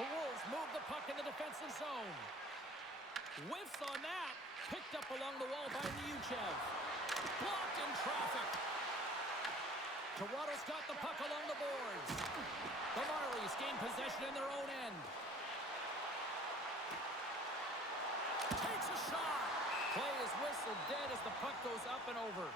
The Wolves move the puck in the defensive zone. Whiffs on that. Picked up along the wall by Nehuchev. Blocked in traffic. Toronto's got the puck along the boards. The Marlies gain possession in their own end. Takes a shot. Play is whistled dead as the puck goes up and over.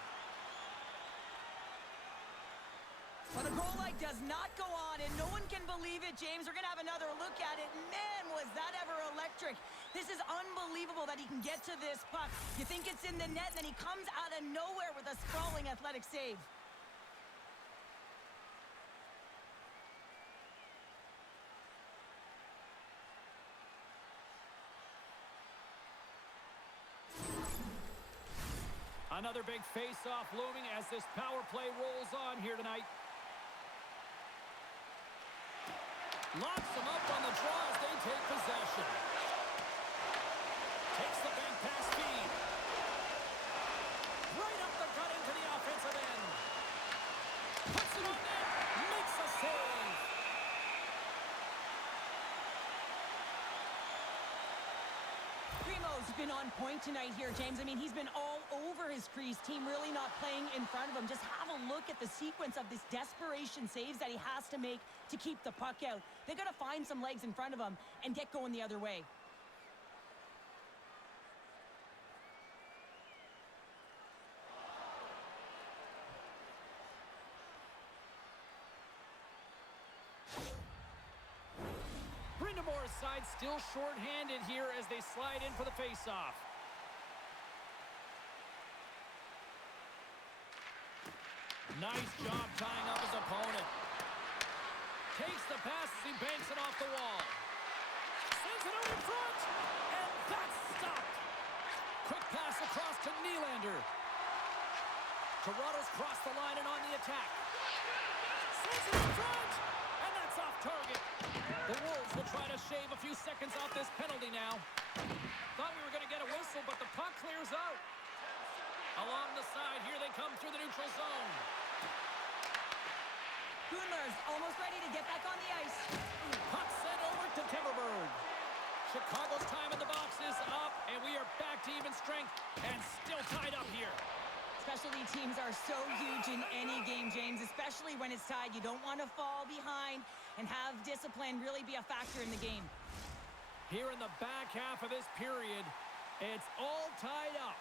Well, the goal light does not go on, and no one can believe it, James. We're going to have another look at it. Man, was that ever electric. This is unbelievable that he can get to this puck. You think it's in the net, and then he comes out of nowhere with a sprawling athletic save. Another big face-off looming as this power play rolls on here tonight. Locks them up on the draw as they take possession. Takes the bank pass feed. Right up the gut into the offensive end. Puts it on net. Makes a save. Primo's been on point tonight here, James. I mean, he's been all over his crease. Team really not playing in front of him. Just have a look at the sequence of this desperation saves that he has to make to keep the puck out. They got to find some legs in front of him and get going the other way. Brindamore's side still short-handed here as they slide in for the face-off. Nice job tying up his opponent. Takes the pass as he banks it off the wall. Sends it out in front, and that's stopped. Quick pass across to Nylander. Toronto's crossed the line and on the attack. Sends it in front, and that's off target. The Wolves will try to shave a few seconds off this penalty now. Thought we were going to get a whistle, but the puck clears out. Along the side, here they come through the neutral zone. Kudler's almost ready to get back on the ice. Puck sent over to Timberberg. Chicago's time in the box is up, and we are back to even strength and still tied up here. Specialty teams are so huge in any game, James, especially when it's tied. You don't want to fall behind and have discipline really be a factor in the game. Here in the back half of this period, it's all tied up.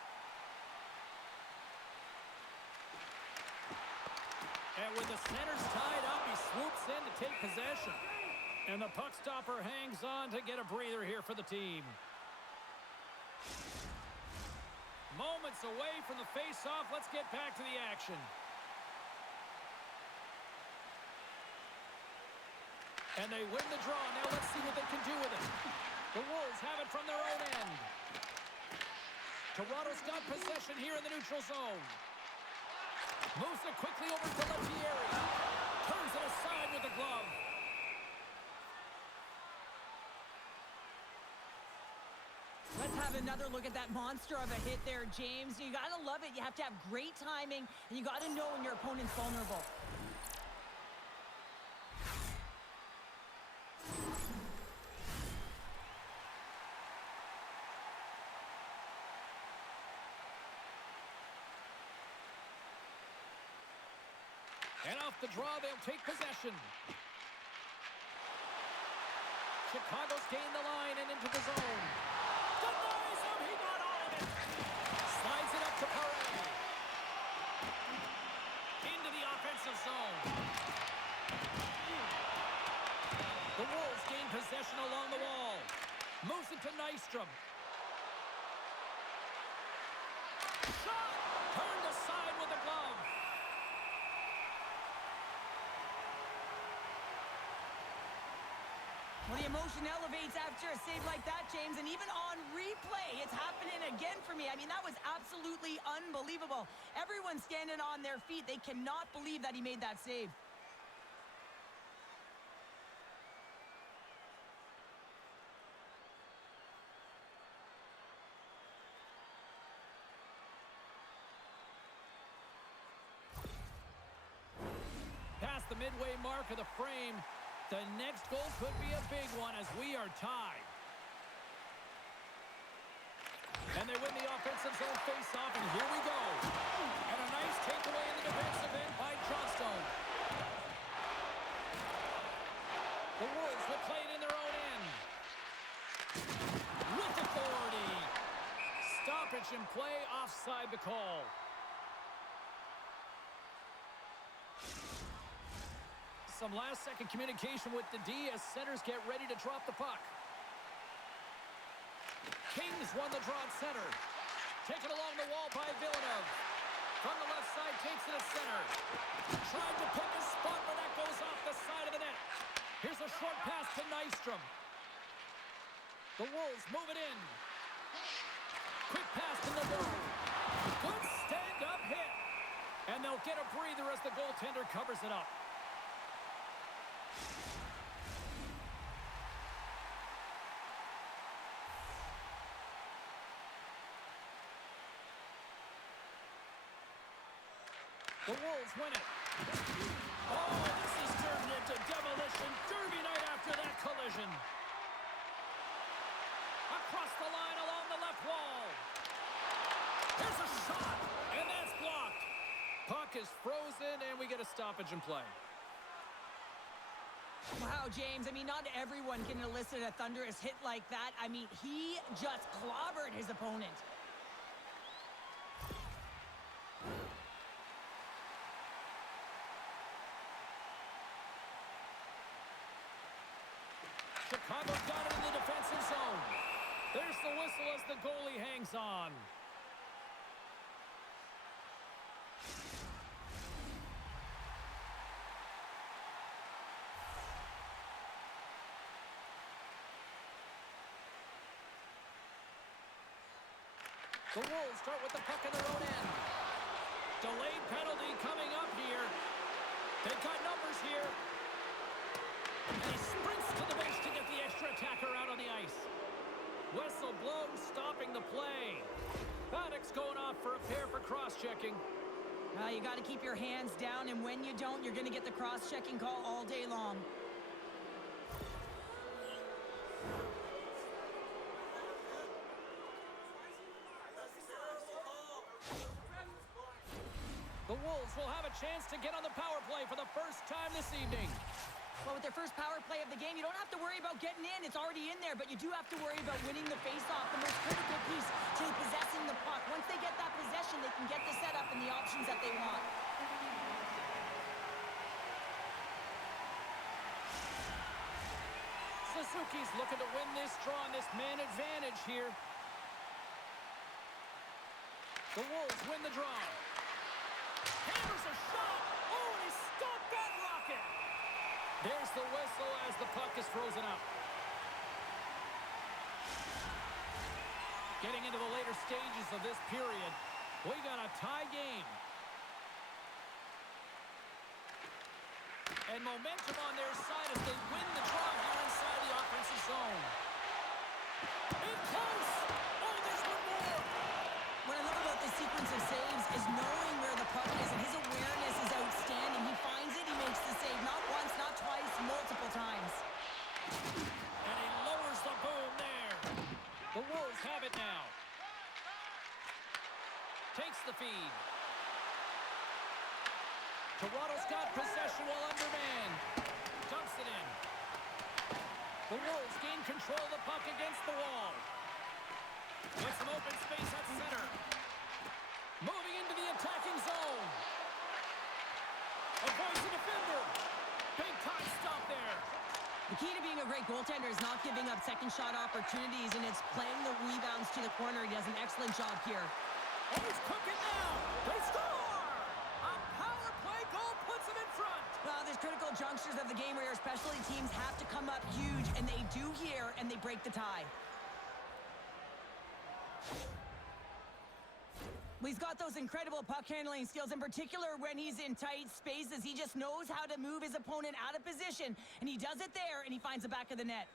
And with the centers tied up, he swoops in to take possession. And the puck stopper hangs on to get a breather here for the team. Moments away from the face-off. Let's get back to the action. And they win the draw. Now let's see what they can do with it. The Wolves have it from their own end. Toronto's got possession here in the neutral zone. Moves it quickly over to lefty area. Turns it aside with the glove. Let's have another look at that monster of a hit there, James. You got to love it. You have to have great timing, and you got to know when your opponent's vulnerable. And off the draw, they'll take possession. Chicago's gained the line and into the zone. Denies him! He got all of it! Slides it up to Perret. Into the offensive zone. The Wolves gain possession along the wall. Moves it to Nystrom. Shot! Turned aside with a glove. Well, the emotion elevates after a save like that, James, and even on replay, it's happening again for me. I mean, that was absolutely unbelievable. Everyone's standing on their feet. They cannot believe that he made that save. Past the midway mark of the frame. The next goal could be a big one as we are tied. And they win the offensive zone face-off, and here we go. And a nice takeaway in the defensive end by Johnstone. The Wolves will play it in their own end. With authority. Stoppage in play, offside the call. Some last-second communication with the D as centers get ready to drop the puck. Kings won the draw at center. Taken along the wall by Villeneuve. From the left side, takes it to center. Trying to pick a spot, but that goes off the side of the net. Here's a short pass to Nystrom. The Wolves move it in. Quick pass to Navarro. Good stand-up hit. And they'll get a breather as the goaltender covers it up. The Wolves win it. Oh, this is turned into demolition derby night after that collision. Across the line along the left wall. Here's a shot, and that's blocked. Puck is frozen, and we get a stoppage in play. Wow, James, I mean, not everyone can elicit a thunderous hit like that. I mean, he just clobbered his opponent. Chicago got it in the defensive zone. There's the whistle as the goalie hangs on. The Wolves start with the puck in their own end. Delayed penalty coming up here. They've got numbers here. And he sprints to the bench to get the extra attacker out on the ice. Whistle blown, stopping the play. Paddock's going off for a pair for cross-checking. You got to keep your hands down, and when you don't, you're going to get the cross-checking call all day long. The Wolves will have a chance to get on the power play for the first time this evening. Well, with their first power play of the game, you don't have to worry about getting in. It's already in there, but you do have to worry about winning the faceoff, the most critical piece to possessing the puck. Once they get that possession, they can get the setup and the options that they want. Suzuki's looking to win this draw on this man advantage here. The Wolves win the draw. Hammers a shot. Oh, and he stopped that rocket. There's the whistle as the puck is frozen up. Getting into the later stages of this period, we got a tie game. And momentum on their side as they win the draw here inside the offensive zone. In close. Oh, there's one more. What I love about this sequence of saves is knowing where the puck is, and his awareness is outstanding. He finds it, he makes the save. Not once, not twice, multiple times. And he lowers the boom there. The Wolves have it now. Takes the feed. Toronto's got possession while undermanned. Dumps it in. The Wolves gain control of the puck against the wall. Get some open space at center. Moving into the attacking zone. Avoids the defender. Big time stop there. The key to being a great goaltender is not giving up second shot opportunities, and it's playing the rebounds to the corner. He does an excellent job here. Oh, he's cooking now. They score! A power play goal puts him in front. Well, there's critical junctures of the game where your specialty teams have to come up huge, and they do here, and they break the tie. Well, he's got those incredible puck handling skills, in particular when he's in tight spaces. He just knows how to move his opponent out of position, and he does it there, and he finds the back of the net.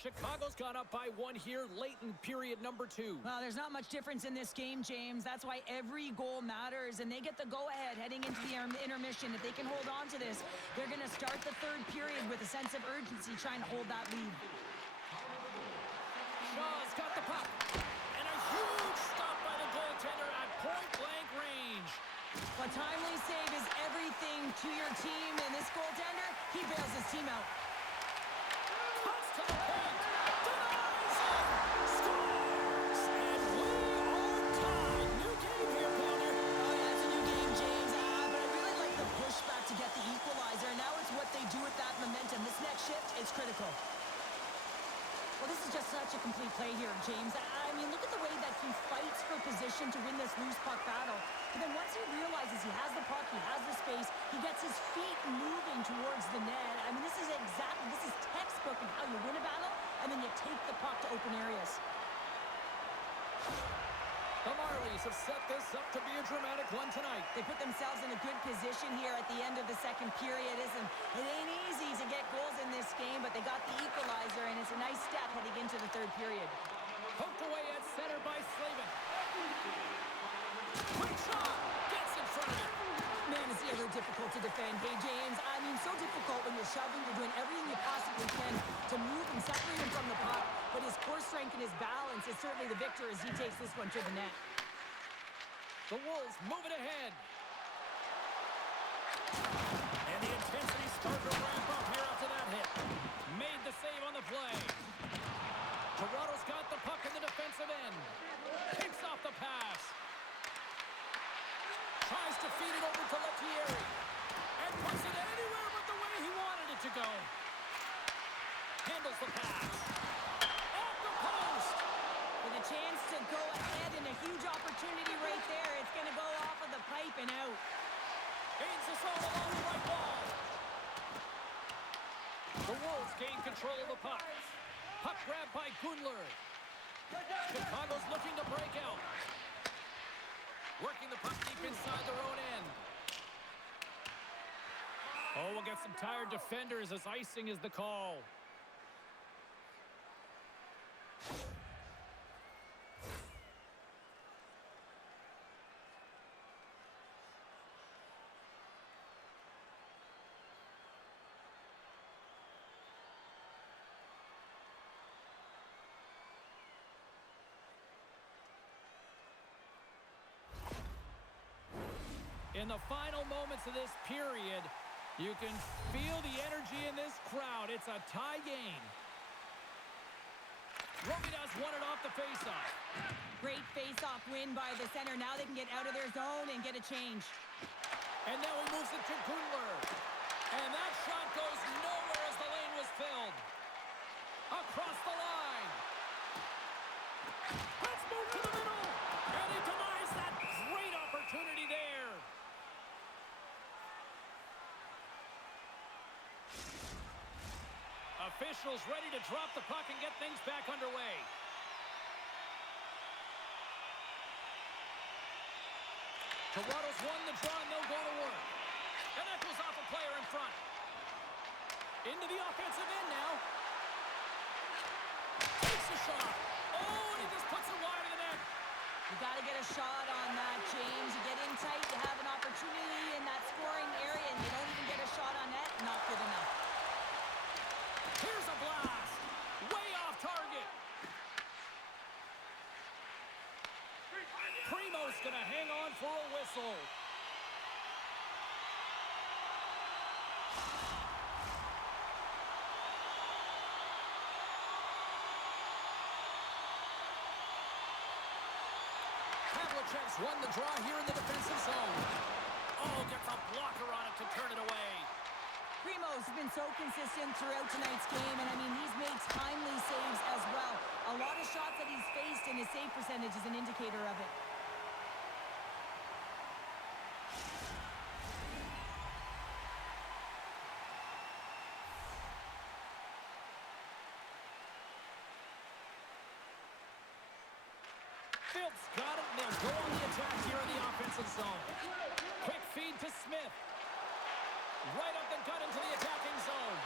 Chicago's gone up by one here late in period number 2. Well, there's not much difference in this game, James. That's why every goal matters, and they get the go-ahead heading into the intermission. If they can hold on to this, they're going to start the third period with a sense of urgency trying to hold that lead. Shaw's got the puck. And a huge stop by the goaltender at point-blank range. A timely save is everything to your team, and this goaltender, he bails his team out. Cuts to the paint. Denies it. Scores. And we are tied. New game here, Pounder. Oh, yeah, it's a new game, James. But I really like the pushback to get the equalizer. Now it's what they do with that momentum. This next shift, it's critical. Well, this is just such a complete play here, James. I mean, look at the way that he fights for position to win this loose puck battle. But then once he realizes he has the puck, he has the space, he gets his feet moving towards the net. I mean, this is textbook of how you win a battle, and then you take the puck to open areas. The Marlies have set this up to be a dramatic one tonight. They put themselves in a good position here at the end of the second period. It ain't easy to get goals in this game, but they got the equalizer, and it's a nice step heading into the third period. Poked away at center by Slavin. Quick shot. Gets in front of it. Man, is he ever difficult to defend. Hey, James, I mean, so difficult when you're shoving, you're doing everything you possibly can to move and separate him from the puck, but his core strength and his balance is certainly the victor as he takes this one to the net. The Wolves move it ahead. And the intensity started to ramp up here after that hit. Made the save on the play. Toronto's got the puck in the defensive end. Picks off the pass. Tries to feed it over to Lettieri. And puts it anywhere but the way he wanted it to go. Handles the pass. Off the post. With a chance to go ahead and a huge opportunity right there. It's going to go off of the pipe and out. Gains the zone along the right wall. The Wolves gain control of the puck. Puck grabbed by Gunler. Chicago's looking to break out. Working the puck deep inside their own end. Oh, we'll get some tired defenders as icing is the call. In the final moments of this period, you can feel the energy in this crowd. It's a tie game. Robidas won it off the faceoff. Great face-off win by the center. Now they can get out of their zone and get a change. And now he moves it to Gundler. And that shot goes nowhere as the lane was filled. Across the line. Let's move to the middle. And he denies that great opportunity there. Officials ready to drop the puck and get things back underway. Toronto's won the draw and they'll go to work. And that goes off a player in front. Into the offensive end now. Takes a shot. Oh, and he just puts it wide of the net. You got to get a shot on that, James. You get in tight, you have an opportunity in that scoring area, and you don't even get a shot on net. Not good enough. Here's a blast. Way off target. Primo's going to hang on for a whistle. Havlicek's won the draw here in the defensive zone. Oh, gets a blocker on it to turn it away. Primo's been so consistent throughout tonight's game, and I mean, he's made timely saves as well. A lot of shots that he's faced, and his save percentage is an indicator of it. Phil's got it, and they'll go on the attack here in the offensive zone. Quick feed to Smith. Right up the gut into the attacking zone.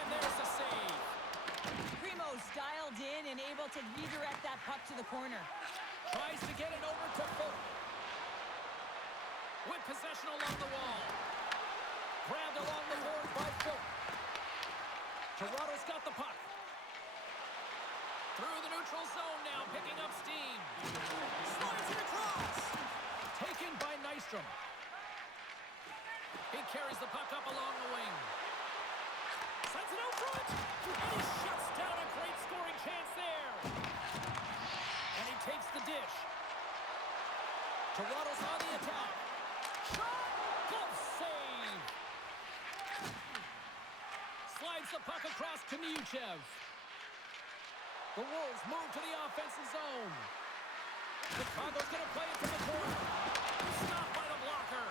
And there's the save. Primo's dialed in and able to redirect that puck to the corner. Tries to get it over to Phil. With possession along the wall. Grabbed along the board by Phil. Toronto's got the puck. Through the neutral zone now, picking up steam. Slides it across. Taken by Nystrom. He carries the puck up along the wing. Sends it out front. And he shuts down a great scoring chance there. And he takes the dish. Toronto's on the attack. Shot. Glove save. Slides the puck across to Miuchev. The Wolves move to the offensive zone. Chicago's going to play it to the corner. Stopped by the blocker.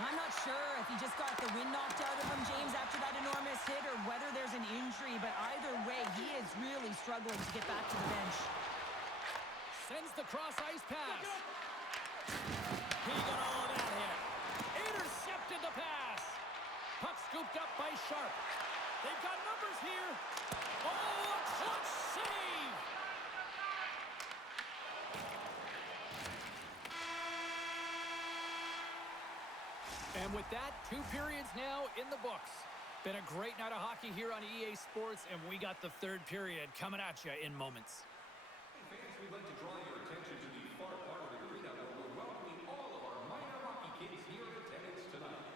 I'm not sure if he just got the wind knocked out of him, James, after that enormous hit, or whether there's an injury, but either way, he is really struggling to get back to the bench. Sends the cross-ice pass. He got all of that hit. Intercepted the pass. Puck scooped up by Sharp. They've got numbers here. Oh, a clutch save! And with that, 2 periods now in the books. Been a great night of hockey here on EA Sports, and we got the 3rd period coming at you in moments. Fans, we'd like to draw your attention to the far part of the arena where we're welcoming all of our minor hockey kids here in attendance tonight.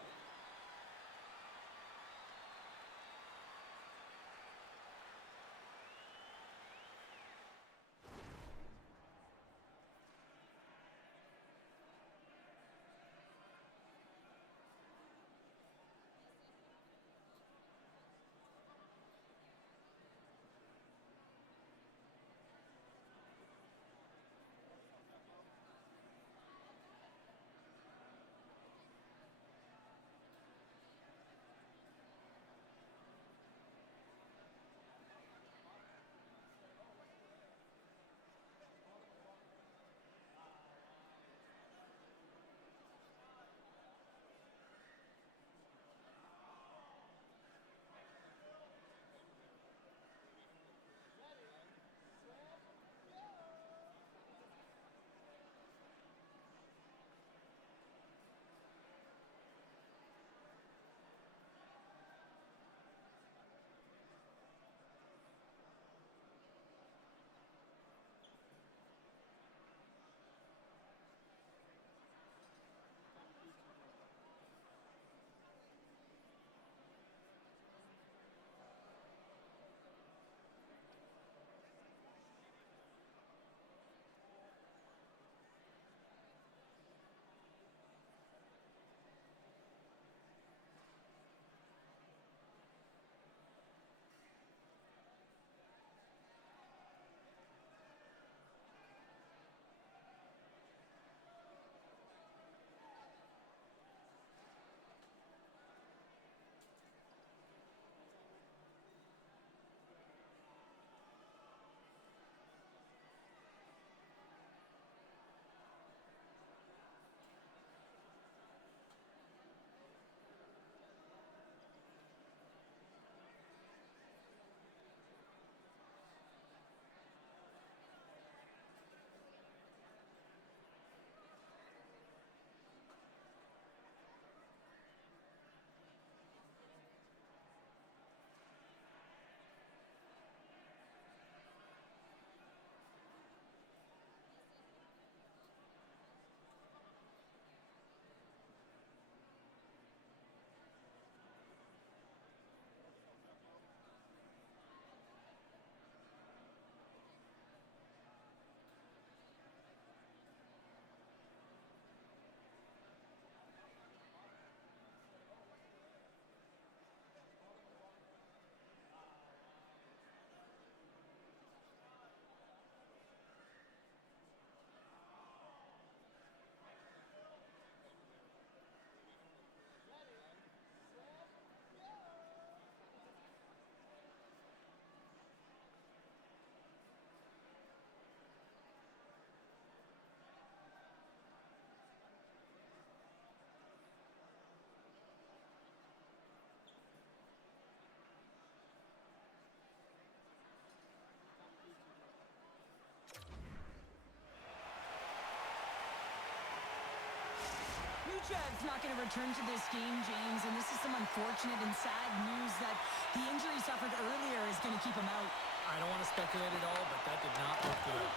Jeff's not going to return to this game, James, and this is some unfortunate and sad news that the injury suffered earlier is going to keep him out. I don't want to speculate at all, but that did not look good.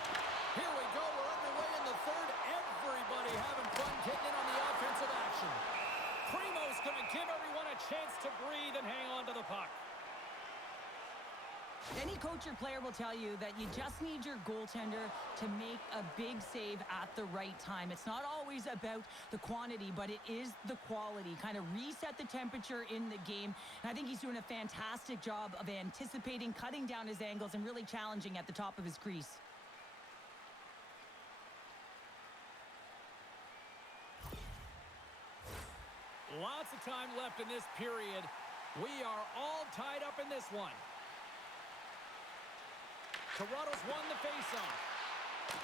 Here we go. We're underway in the third. Everybody having fun getting in on the offensive action. Primo's going to give everyone a chance to breathe and hang on to the puck. Any coach or player will tell you that you just need your goaltender to make a big save at the right time. It's not always about the quantity, but it is the quality. Kind of reset the temperature in the game. And I think he's doing a fantastic job of anticipating, cutting down his angles, and really challenging at the top of his crease. Lots of time left in this period. We are all tied up in this one. Toronto's won the faceoff.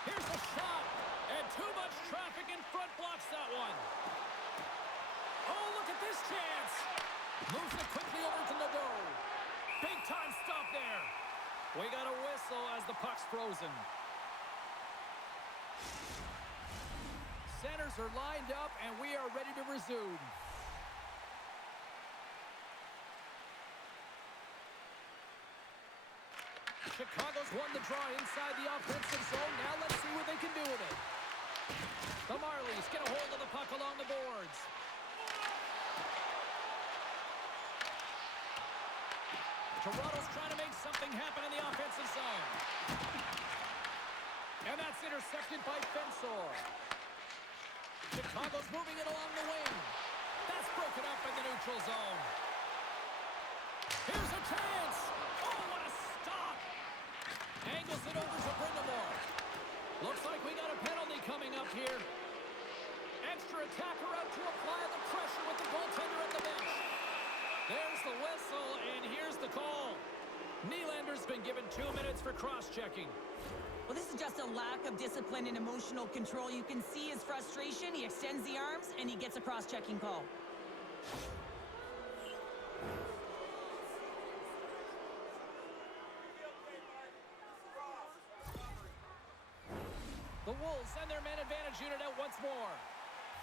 Here's the shot. And too much traffic in front blocks that one. Oh, look at this chance. Moves it quickly over to Nadeau. Big time stop there. We got a whistle as the puck's frozen. Centers are lined up, and we are ready to resume. Chicago's won the draw inside the offensive zone. Now let's see what they can do with it. The Marlies get a hold of the puck along the boards. Toronto's trying to make something happen in the offensive zone. And that's intercepted by Fensor. Chicago's moving it along the wing. That's broken up in the neutral zone. Here's a chance. Oh, what a stop. Angles it over to Brindamore. Looks like we got a penalty coming up here. Extra attacker out to apply the pressure with the goaltender at the bench. There's the whistle, and here's the call. Nylander's been given 2 minutes for cross-checking. Well, this is just a lack of discipline and emotional control. You can see his frustration. He extends the arms, and he gets a cross-checking call. The Wolves send their man advantage unit out once more.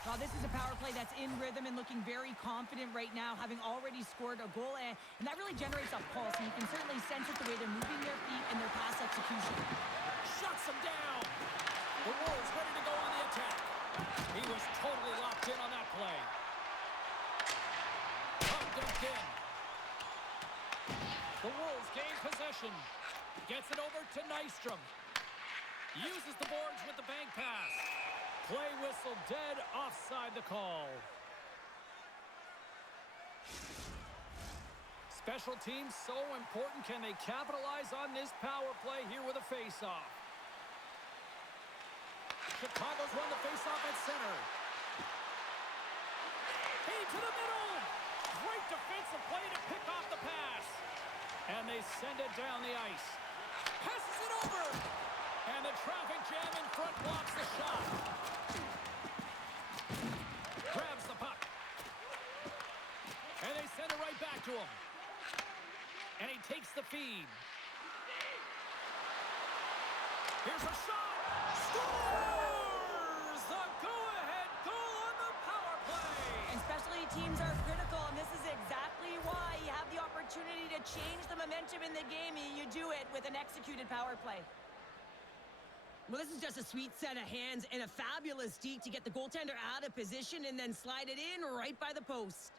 Now, this is a power play that's in rhythm and looking very confident right now, having already scored a goal, and that really generates a pulse, and you can certainly sense it the way they're moving their feet and their pass execution. Shuts him down. The Wolves ready to go on the attack. He was totally locked in on that play. Puck dumped in. The Wolves gain possession. Gets it over to Nystrom. Uses the boards with the bank pass. Play whistle dead, offside the call. Special teams so important. Can they capitalize on this power play here with a face-off? Chicago's won the face-off at center. Feed to the middle. Great defensive play to pick off the pass. And they send it down the ice. Passes it over. And the traffic jam in front blocks the shot. Grabs the puck. And they send it right back to him. And he takes the feed. Here's a shot. Scores! The go-ahead goal on the power play. And specialty teams are critical, and this is exactly why you have the opportunity to change the momentum in the game, and you do it with an executed power play. Well, this is just a sweet set of hands and a fabulous deke to get the goaltender out of position and then slide it in right by the post.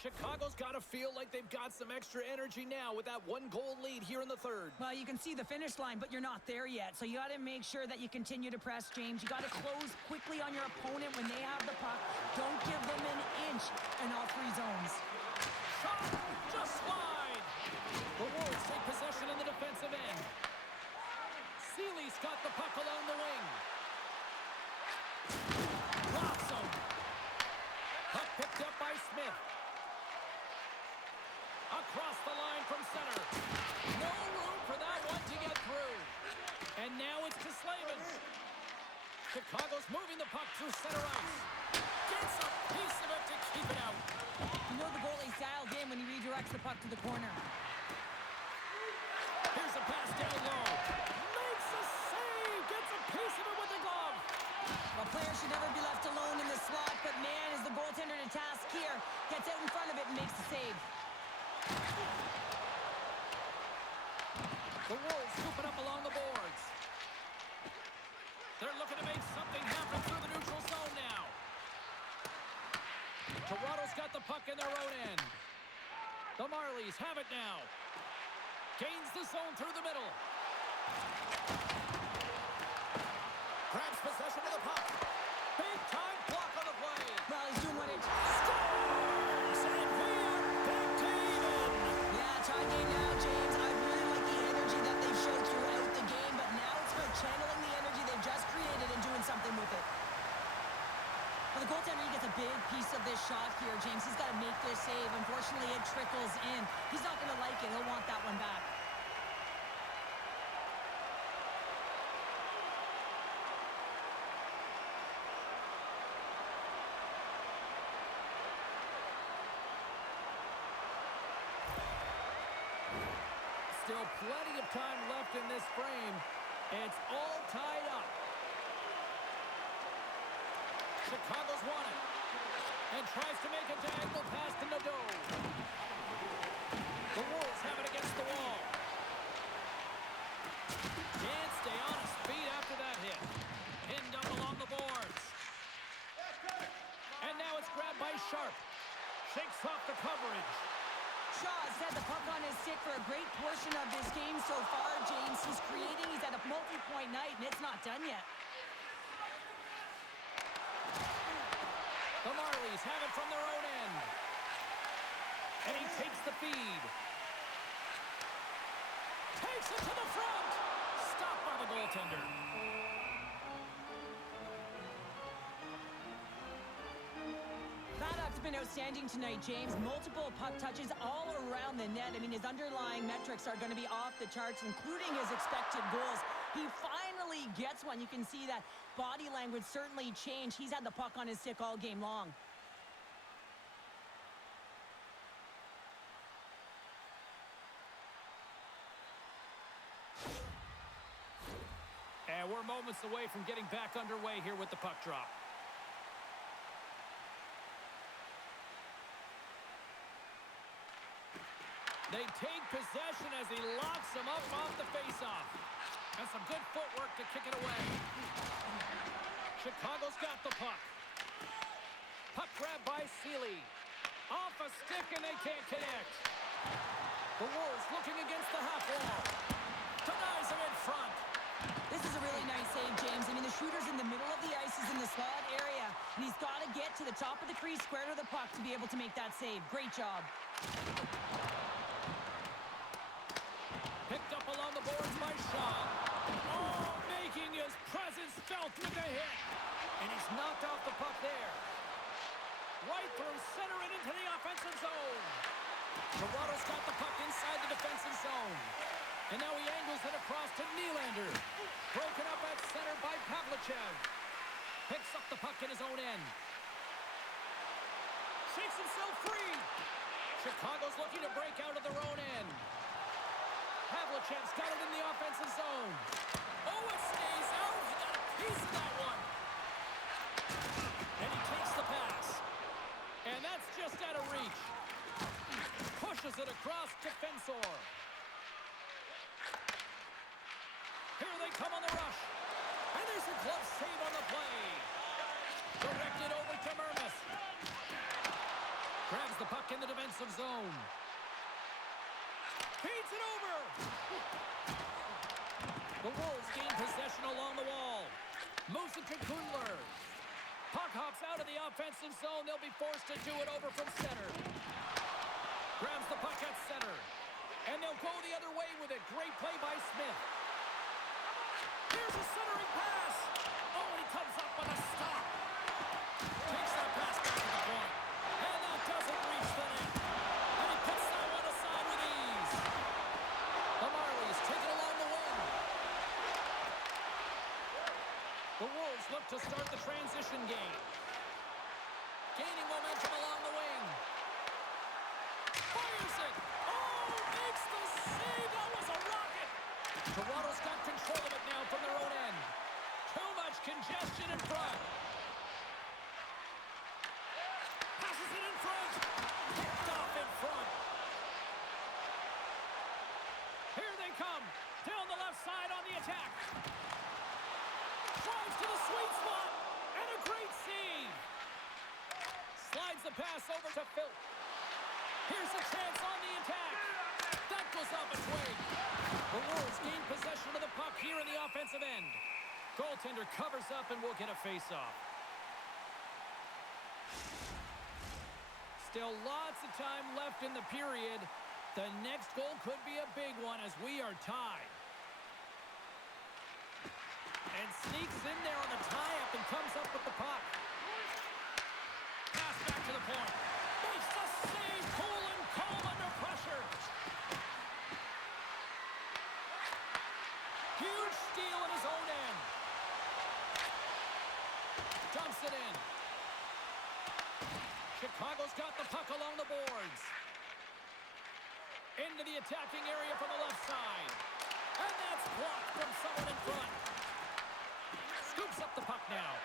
Chicago's got to feel like they've got some extra energy now with that 1-goal lead here in the third. Well, you can see the finish line, but you're not there yet. So you got to make sure that you continue to press, James. You got to close quickly on your opponent when they have the puck. Don't give them an inch in all three zones. Shot! Just wide! The Wolves take possession in the defensive end. Seeley's got the puck along the wing. Drops him. Puck picked up by Smith. Across the line from center. No room for that one to get through. And now it's to Slavin. Chicago's moving the puck through center ice. Gets a piece of it to keep it out. You know the goalie's dialed in when he redirects the puck to the corner. Here's a pass down low. Makes a save. Gets a piece of it with the glove. A player should never be left alone in the slot, but man, is the goaltender to task here. Gets out in front of it and makes the save. The Wolves scoop it up along the boards. They're looking to make something happen through the neutral zone now. Toronto's got the puck in their own end. The Marlies have it now. Gains the zone through the middle. Grabs possession of the puck. Big time block on the play. Well, he's doing what it... Scores! And we are back to even. Yeah, tie game now, James. I really like the energy that they've showed throughout the game, but now it's about channeling the energy they've just created and doing something with it. Well, the goaltender, he gets a big piece of this shot here, James. He's got to make this save. Unfortunately, it trickles in. He's not going to like it. He'll want that one back. Still plenty of time left in this frame. It's all tied up. Chicago's won it. And tries to make a diagonal pass to Nadeau. The Wolves have it against the wall. Can't stay on his feet after that hit. Pinned up along the boards. And now it's grabbed by Sharp. Shakes off the coverage. Shaw's had the puck on his stick for a great portion of this game so far, James. He's creating. He's at a multi-point night, and it's not done yet. The Marlies have it from their own end. And he takes the feed. Takes it to the front. Stopped by the goaltender. Maddox's been outstanding tonight, James. Multiple puck touches all around the net. I mean, his underlying metrics are going to be off the charts, including his expected goals. He finally gets one. You can see that body language certainly changed. He's had the puck on his stick all game long. And we're moments away from getting back underway here with the puck drop. They take possession as he locks him up off the faceoff. And some good footwork to kick it away. Chicago's got the puck. Puck grab by Seeley. Off a stick and they can't connect. The Wolves looking against the half wall. Denies him in front. This is a really nice save, James. I mean, the shooter's in the middle of the ice. He's in the slot area. And he's got to get to the top of the crease, square to the puck to be able to make that save. Great job. Picked up along the boards by Shaw. Oh, making his presence felt with a hit. And he's knocked off the puck there. Right through center and into the offensive zone. Toronto's got the puck inside the defensive zone. And now he angles it across to Nylander. Broken up at center by Pavlichev. Picks up the puck in his own end. Shakes himself free. Chicago's looking to break out of their own end. Pavlichev's got it in the offensive zone. Oh, it stays out. He got a piece of that one. And he takes the pass. And that's just out of reach. Pushes it across to Fensor. Here they come on the rush. And there's a glove save on the play. Directed over to Mermis. Grabs the puck in the defensive zone. Feeds it over. The Wolves gain possession along the wall. Moves it to Kundler. Puck hops out of the offensive zone. They'll be forced to do it over from center. Grabs the puck at center. And they'll go the other way with it. Great play by Smith. Here's a centering pass. Oh, and he comes up with a stop. Takes that pass back to the point. And that doesn't reach the net. And he puts that one aside with ease. The Marlies take it along the wing. The Wolves look to start the transition game. gaining momentum along the wing. Fires it. Oh, makes the save. That was a rocket. Toronto's got control of it now from their own end. Too much congestion in front. Passes it in front. Picked off in front. Here they come. Down the left side on the attack. Drives to the sweet spot. And a great save. Slides the pass over to Phil. Here's a chance on the attack. That goes off its way. The Wolves gain possession of the puck here in the offensive end. Goaltender covers up and will get a face-off. Still lots of time left in the period. The next goal could be a big one as we are tied. And sneaks in there on the tie-up and comes up with the puck. Pass back to the point. Makes the save. Cool and calm under pressure. Huge steal in his own end. Dumps it in. Chicago's got the puck along the boards. Into the attacking area from the left side. And that's blocked from someone in front. Scoops up the puck now.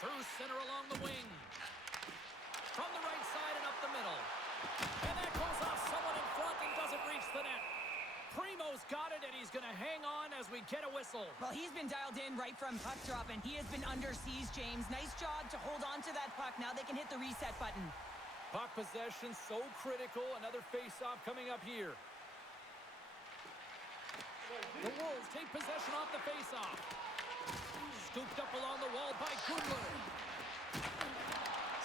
Through center along the wing. From the right side and up the middle. And that goes off someone in front and doesn't reach the net. Primo's got it, and he's going to hang on as we get a whistle. Well, he's been dialed in right from puck drop, and he has been under siege, James. Nice job to hold on to that puck. Now they can hit the reset button. Puck possession so critical. Another face-off coming up here. The Wolves take possession off the face-off. Scooped up along the wall by Goodler.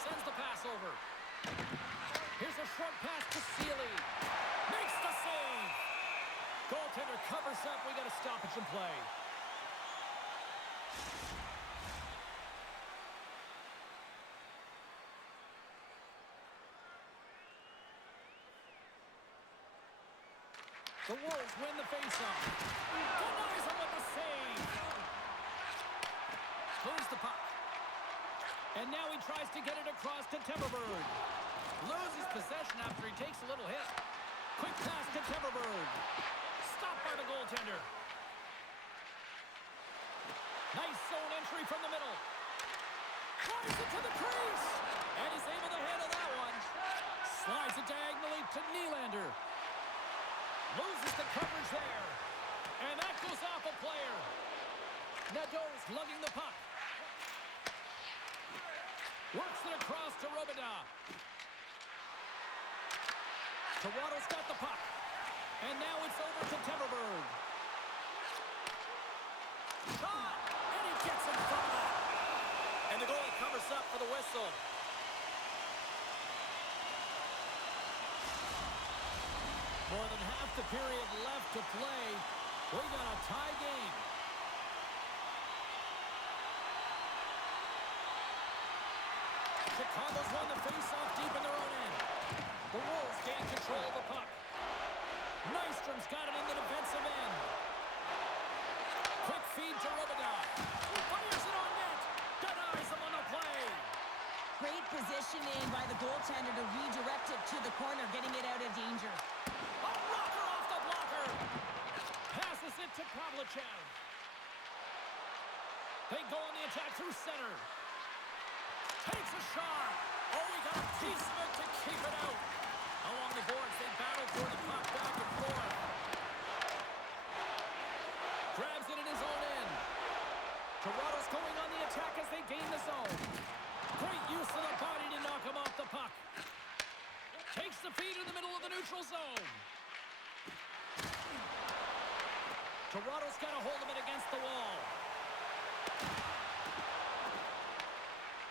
Sends the pass over. Here's a short pass to Seeley. Makes the save. Goaltender covers up. We got a stoppage in play. The Wolves win the faceoff. Denies him with the save. Moves the puck. And now he tries to get it across to Timberberg. Loses possession after he takes a little hit. Quick pass to Timberberg. Stopped by the goaltender. Nice zone entry from the middle. Flies it to the crease. And he's able to handle that one. Slides it diagonally to Nylander. Loses the coverage there. And that goes off a player. Nadeau's lugging the puck. Works it across to Robida. Toronto's got the puck. And now it's over to Timberberg. Shot! And he gets in front of it. And the goalie covers up for the whistle. More than half the period left to play. We got a tie game. Chicago's won the face-off deep in their own end. The Wolves gain control of the puck. Nystrom's got it in the defensive end. Quick feed to Robida. Fires it on net. Denies him on the play. Great positioning by the goaltender to redirect it to the corner, getting it out of danger. A rocker off the blocker. Passes it to Pavlichev. They go on the attack through center. Takes a shot. Oh, he got a piece of it to keep it out. Along the boards, they battle for the puck back and forth. Grabs it in his own end. Toronto's going on the attack as they gain the zone. Great use of the body to knock him off the puck. Takes the feed in the middle of the neutral zone. Toronto's got a hold of it against the wall.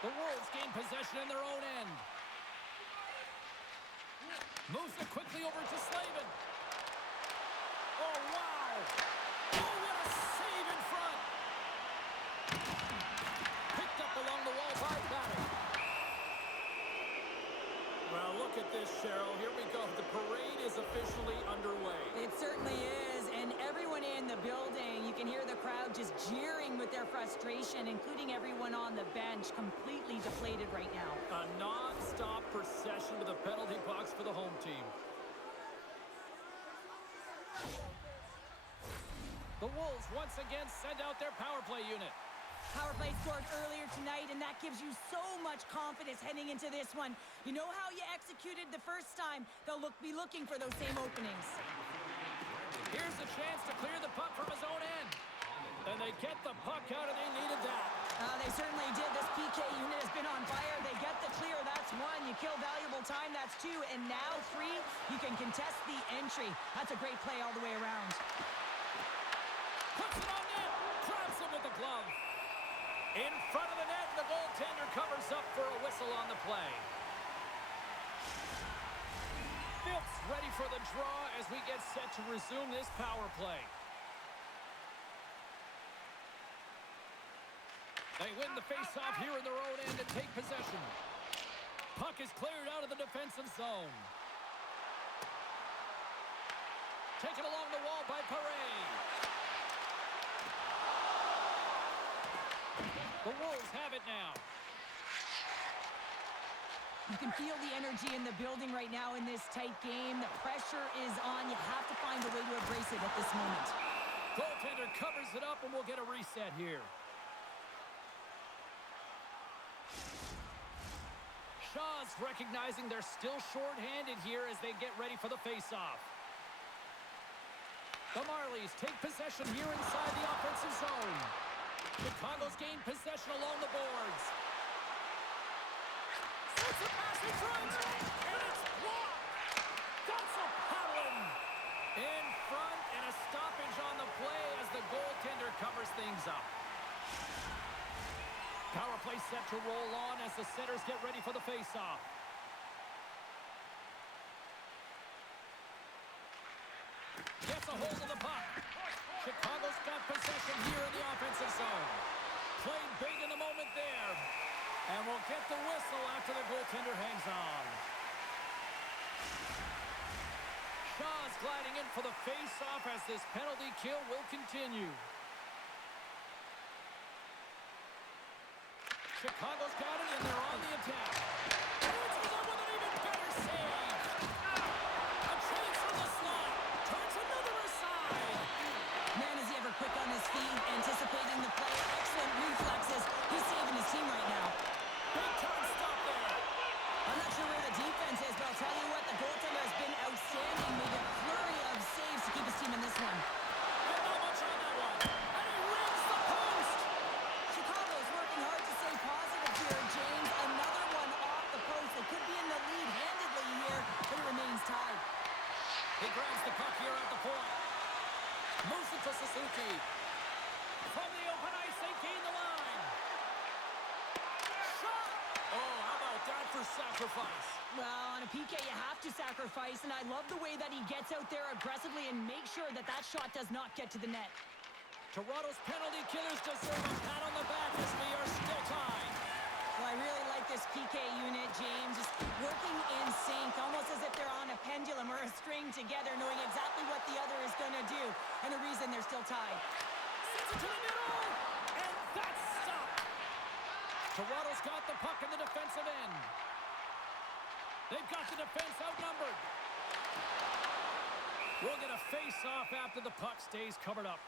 The Wolves gain possession in their own end. Moves it quickly over to Slavin. Oh, wow. Oh, what a save in front. Picked up along the wall by Paddock. Well, look at this, Cheryl. Here we go. The parade is officially underway. It certainly is, and everyone in the building, you can hear the crowd just jeering with their frustration, including everyone on the the bench, completely deflated right now. A non-stop procession to the penalty box for the home team. The Wolves once again send out their power play unit. Power play scored earlier tonight, and that gives you so much confidence heading into this one. You know how you executed the first time. They'll be looking for those same openings. Here's a chance to clear the puck from his own end. And they get the puck out, and they needed that. They certainly did. This PK unit has been on fire. They get the clear. That's one. You kill valuable time. That's two. And now three, you can contest the entry. That's a great play all the way around. Puts it on net. Grabs him with the glove. In front of the net, the goaltender covers up for a whistle on the play. Phillips ready for the draw as we get set to resume this power play. They win the face-off here in their own end and take possession. Puck is cleared out of the defensive zone. Taken along the wall by Paré. The Wolves have it now. You can feel the energy in the building right now in this tight game. The pressure is on. You have to find a way to embrace it at this moment. Goaltender covers it up, and we'll get a reset here. Shaw's recognizing they're still short-handed here as they get ready for the face-off. The Marlies take possession here inside the offensive zone. Chicago's gained possession along the boards. Shoots a pass in front, and it's blocked. That's a paddling. In front, and a stoppage on the play as the goaltender covers things up. Power play set to roll on as the setters get ready for the face-off. Gets a hold of the puck. Chicago's got possession here in the offensive zone. Played big in the moment there. And we'll get the whistle after the goaltender hangs on. Shaw's gliding in for the face-off as this penalty kill will continue. Chicago's got it, and they're on the attack. Turns it up with an even better save. A chance from the slot. Turns another aside. Man, is he ever quick on his feet, anticipating the play. Excellent reflexes. He's saving his team right now. Big time stop there. I'm not sure where the defense is, but I'll tell you what, the goaltender has been outstanding. Made a flurry of saves to keep his team in this one. And not much on that one. And he rings the post. Chicago's working hard to stay positive here, James. Another one off the post. They could be in the lead handedly here, but it remains tied. He grabs the puck here at the point. Moves it to Suzuki. From the open ice, they gain the line. Shot! Oh, how about that for sacrifice? Well, on a PK, you have to sacrifice, and I love the way that he gets out there aggressively and makes sure that that shot does not get to the net. Toronto's penalty killers deserve a pat on the back as we are still tied. Well, I really like this PK unit, James. Just working in sync, almost as if they're on a pendulum or a string together, knowing exactly what the other is going to do, and the reason they're still tied. Sends it to the middle, and that's stopped. Toronto's got the puck in the defensive end. They've got the defense outnumbered. We'll get a face-off after the puck stays covered up.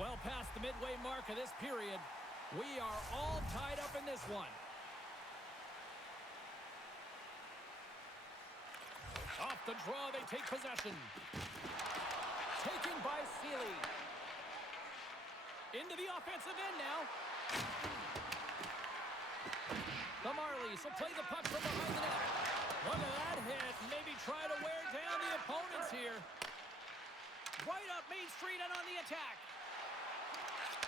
Well past the midway mark of this period, we are all tied up in this one. Off the draw, they take possession. Taken by Seeley. Into the offensive end now. The Marlies will play the puck from behind the net. Look at that hit. Maybe try to wear down the opponents here. Right up Main Street and on the attack.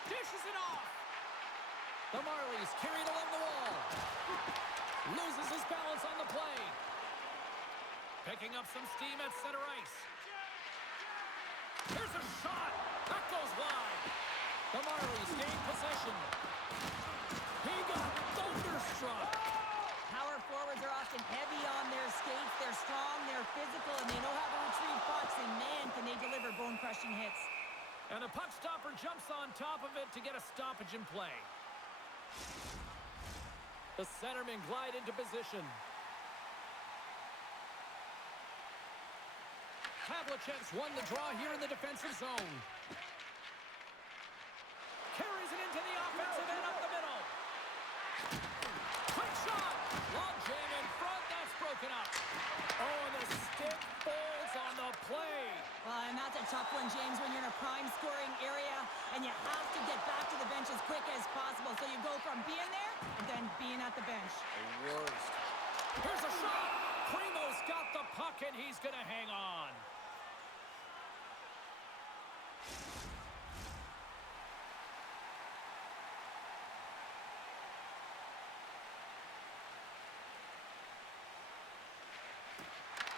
Dishes it off. The Marlies carried along the wall. Loses his balance on the play. Picking up some steam at center ice. The Marlies gain possession. He got thunderstruck. Power forwards are often heavy on their skates. They're strong, they're physical, and they know how to retrieve pucks. And man, can they deliver bone-crushing hits. And the puck stopper jumps on top of it to get a stoppage in play. The centermen glide into position. Havlicek's won the draw here in the defensive zone. Carries it into the offensive end up the middle. Quick shot. Long jam in front. That's broken up. Oh, and the stick folds on the play. And that's a tough one, James, when you're in a prime scoring area and you have to get back to the bench as quick as possible. So you go from being there and then being at the bench. The worst. Here's a shot. Primo's got the puck and he's going to hang on.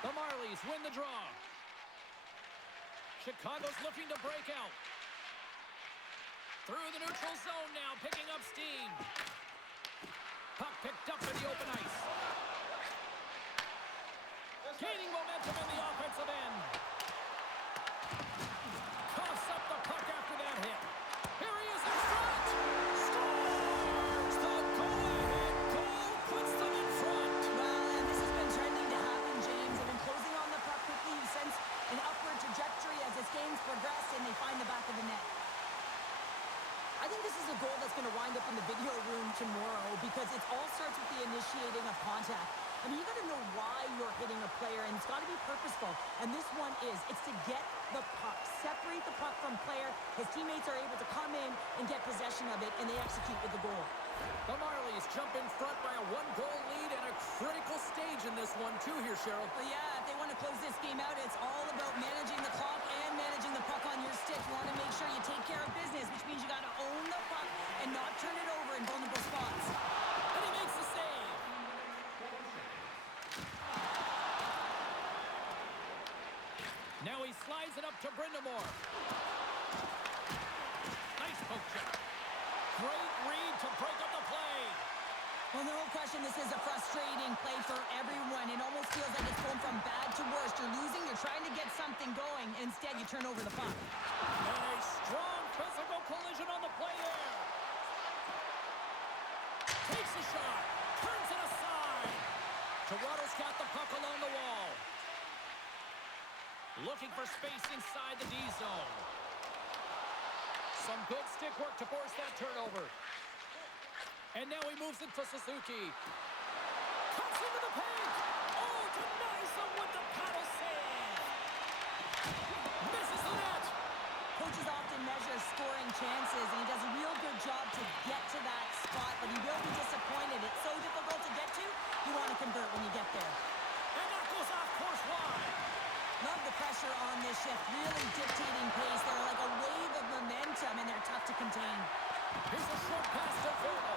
The Marlies win the draw. Chicago's looking to break out. Through the neutral zone now, picking up steam. Puck picked up in the open ice. Gaining momentum in the offensive end. Coughs up the puck after that hit. Here he is in front. Scores! The go-ahead goal puts them in front. Well, and this has been trending to happen, James. They've been closing on the puck quickly. You sense an upward trajectory as this game's progressed, and they find the back of the net. I think this is a goal that's going to wind up in the video room tomorrow because it all starts with the initiating of contact. I mean, you got to know why you're hitting a player, and it's got to be purposeful. And this one is. It's to get the puck, separate the puck from player. His teammates are able to come in and get possession of it, and they execute with the goal. The Marlies jump in front by a one-goal lead and a critical stage in this one, too, here, Cheryl. Well, yeah, if they want to close this game out, it's all about managing the clock and managing the puck on your stick. You want to make sure you take care of business, which means you got to own the puck and not turn it over in vulnerable spots. And he makes the save. Now he slides it up to Brindamore. Nice poke check. Great read to break up the play. Well, no question, this is a frustrating play for everyone. It almost feels like it's going from bad to worse. You're losing, you're trying to get something going. Instead, you turn over the puck. And a strong physical collision on the play there. Takes a shot. Turns it aside. Toronto's got the puck along the wall. Looking for space inside the D zone. Some good stick work to force that turnover. And now he moves it to Suzuki. Cuts into the paint. Oh, denies him with the paddle save. Misses the net. Coaches often measure scoring chances, and he does a real good job to get to that spot, but he will be disappointed. It's so difficult to get to, you want to convert when you get there. And that goes off course wide. Love the pressure on this shift, really dictating pace. They're like a wave of momentum, and they're tough to contain. Here's a short pass to Phil.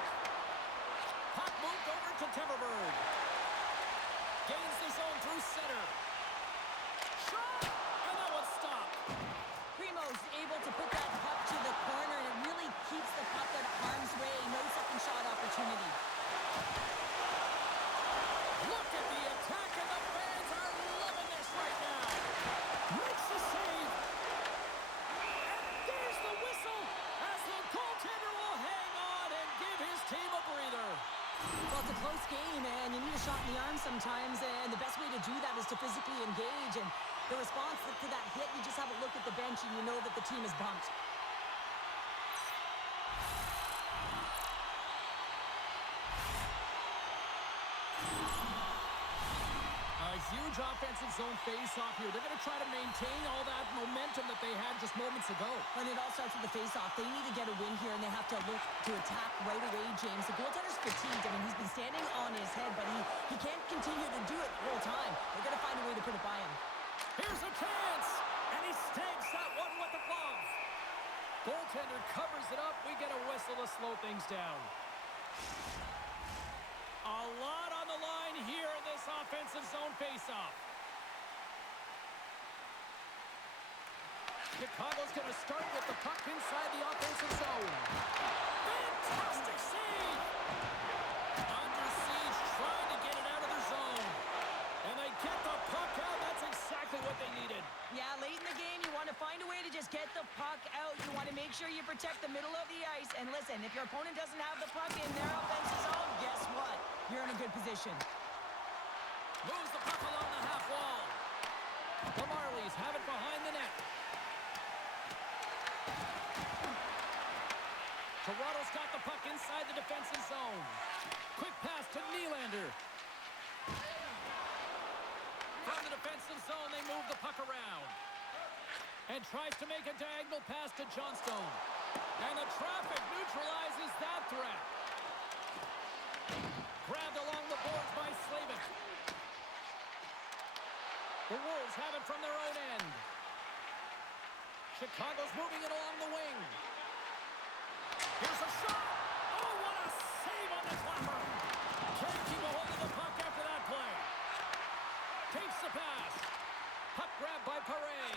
Puck moved over to Timberberg. Gains the zone through center. Shot! And that one's stopped. Primo's able to put that puck to the corner, and it really keeps the puck out of harm's way. No second shot opportunity. Look at the attack, and the fans are loving this right now. Makes the save. And there's the whistle as the goaltender will hang on and give his team a breather. Well, it's a close game, and you need a shot in the arm sometimes, and the best way to do that is to physically engage. And the response to that hit, you just have a look at the bench, and you know that the team is bumped. A huge offensive zone face-off here. They're going to try to maintain all that momentum that they had just moments ago. And it all starts with the face-off. They need to get a win here, and they have to look to attack right away, James. The goaltender's fatigued. I mean, he's been standing on his head, but he can't continue to do it the whole time. They're going to find a way to put it by him. Here's a chance, and he stakes that one with the glove. Goaltender covers it up. We get a whistle to slow things down. A lot on the line here in this offensive zone faceoff. Chicago's going to start with the puck inside the offensive zone. Fantastic save! Under siege, trying to get it out of their zone. And they get the puck out. That's exactly what they needed. Yeah, late in the game, you want to find a way to just get the puck out. You want to make sure you protect the middle of the ice. And listen, if your opponent doesn't have the puck in their offensive zone, guess what? You're in a good position. Moves the puck along the half wall. The Marlies have it behind the net. Toronto's got the puck inside the defensive zone. Quick pass to Nylander. From the defensive zone, they move the puck around. And tries to make a diagonal pass to Johnstone. And the traffic neutralizes that threat. Grabbed along the boards by Slavin. The Wolves have it from their own end. Chicago's moving it along the wing. Here's a shot. Oh, what a save on the clapper. Can't keep a hold of the puck after that play. Takes the pass. Puck grabbed by Paré.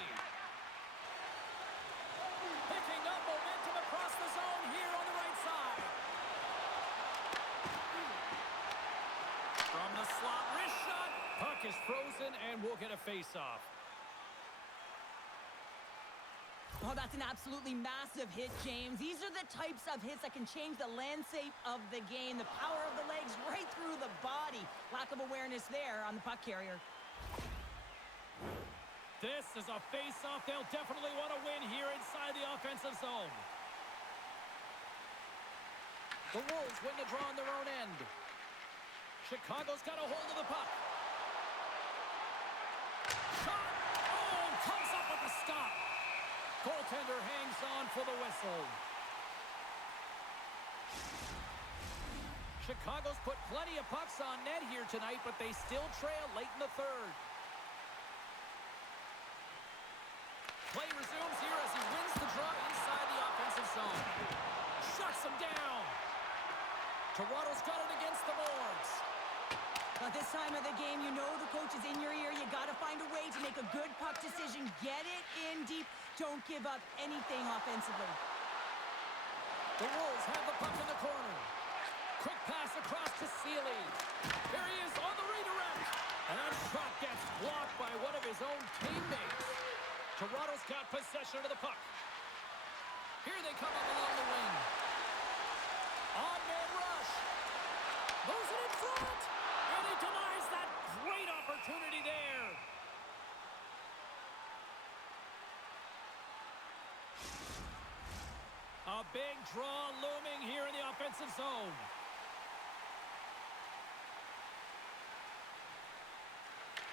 Picking up momentum across the zone here on the right side. From the slot, wrist shot. Puck is frozen and we'll get a face-off. Oh, that's an absolutely massive hit, James. These are the types of hits that can change the landscape of the game. The power of the legs right through the body. Lack of awareness there on the puck carrier. This is a face-off they'll definitely want to win here inside the offensive zone. The Wolves win the draw on their own end. Chicago's got a hold of the puck. Shot! Oh, comes up with the stop. Goaltender hangs on for the whistle. Chicago's put plenty of pucks on net here tonight, but they still trail late in the third. Play resumes here as he wins the draw inside the offensive zone. Shuts him down. Toronto's got it against the boards. At this time of the game, you know the coach is in your ear. You got to find a way to make a good puck decision. Get it in deep. Don't give up anything offensively. The Wolves have the puck in the corner. Quick pass across to Seeley. Here he is on the redirect. And that shot gets blocked by one of his own teammates. Toronto's got possession of the puck. Here they come up along the wing. On-man rush. Moves it in front. And he denies that great opportunity there. A big draw looming here in the offensive zone.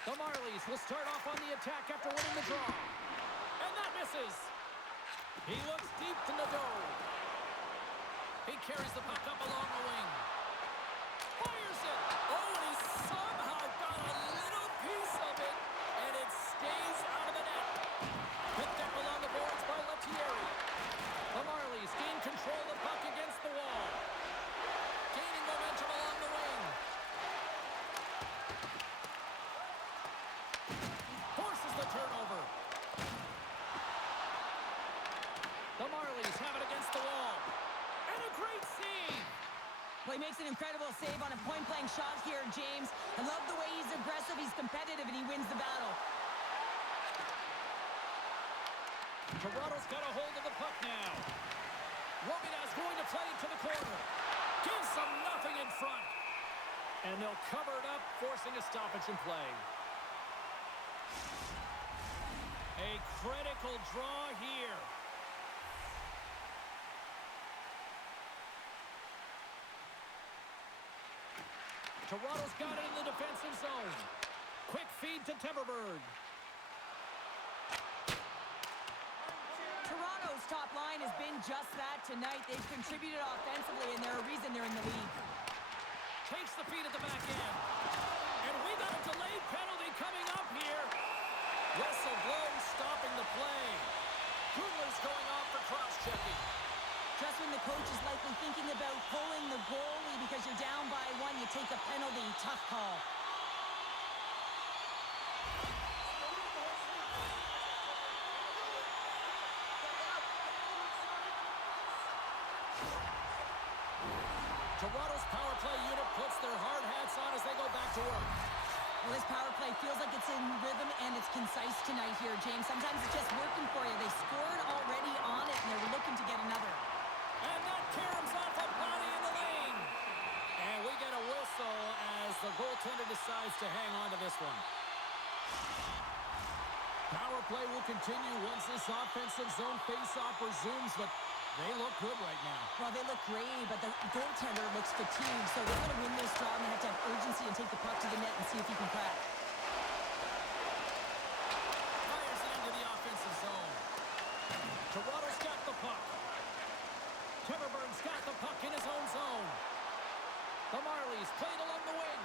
The Marlies will start off on the attack after winning the draw. And that misses. He looks deep to Nadeau. He carries the puck up along the wing. Fires it. Oh, and he somehow got a little piece of it. And it stays out of the net. Picked up along the boards by Lettieri. The Marlies gain control of the puck against the wall. Gaining momentum along the wing. Forces the turnover. The Marlies have it against the wall. And a great save. Well, he makes an incredible save on a point-blank shot here, James. I love the way he's aggressive, he's competitive, and he wins the battle. Toronto's got a hold of the puck now. Robita's going to play it to the corner. Gives them nothing in front. And they'll cover it up, forcing a stoppage in play. A critical draw here. Toronto's got it in the defensive zone. Quick feed to Temperberg. Toronto's top line has been just that tonight. They've contributed offensively, and they're a reason they're in the lead. Takes the feed at the back end. And we got a delayed penalty coming up here. Whistle blows, stopping the play. Kugler's going off for cross-checking. Just when the coach is likely thinking about pulling the goalie because you're down by one, you take a penalty. Tough call. Toronto's power play unit puts their hard hats on as they go back to work. Well, this power play feels like it's in rhythm and it's concise tonight here, James. Sometimes it's just working for you. They scored already on it, and they're looking to get another. And that caroms off a body in the lane. And we get a whistle as the goaltender decides to hang on to this one. Power play will continue once this offensive zone face-off resumes, but they look good right now. Well, they look great, but the goaltender looks fatigued, so they're going to win this draw, and they have to have urgency and take the puck to the net and see if he can crack. Fires it into the offensive zone. Toronto's got the puck. Timberberg's got the puck in his own zone. The Marlies played along the wing.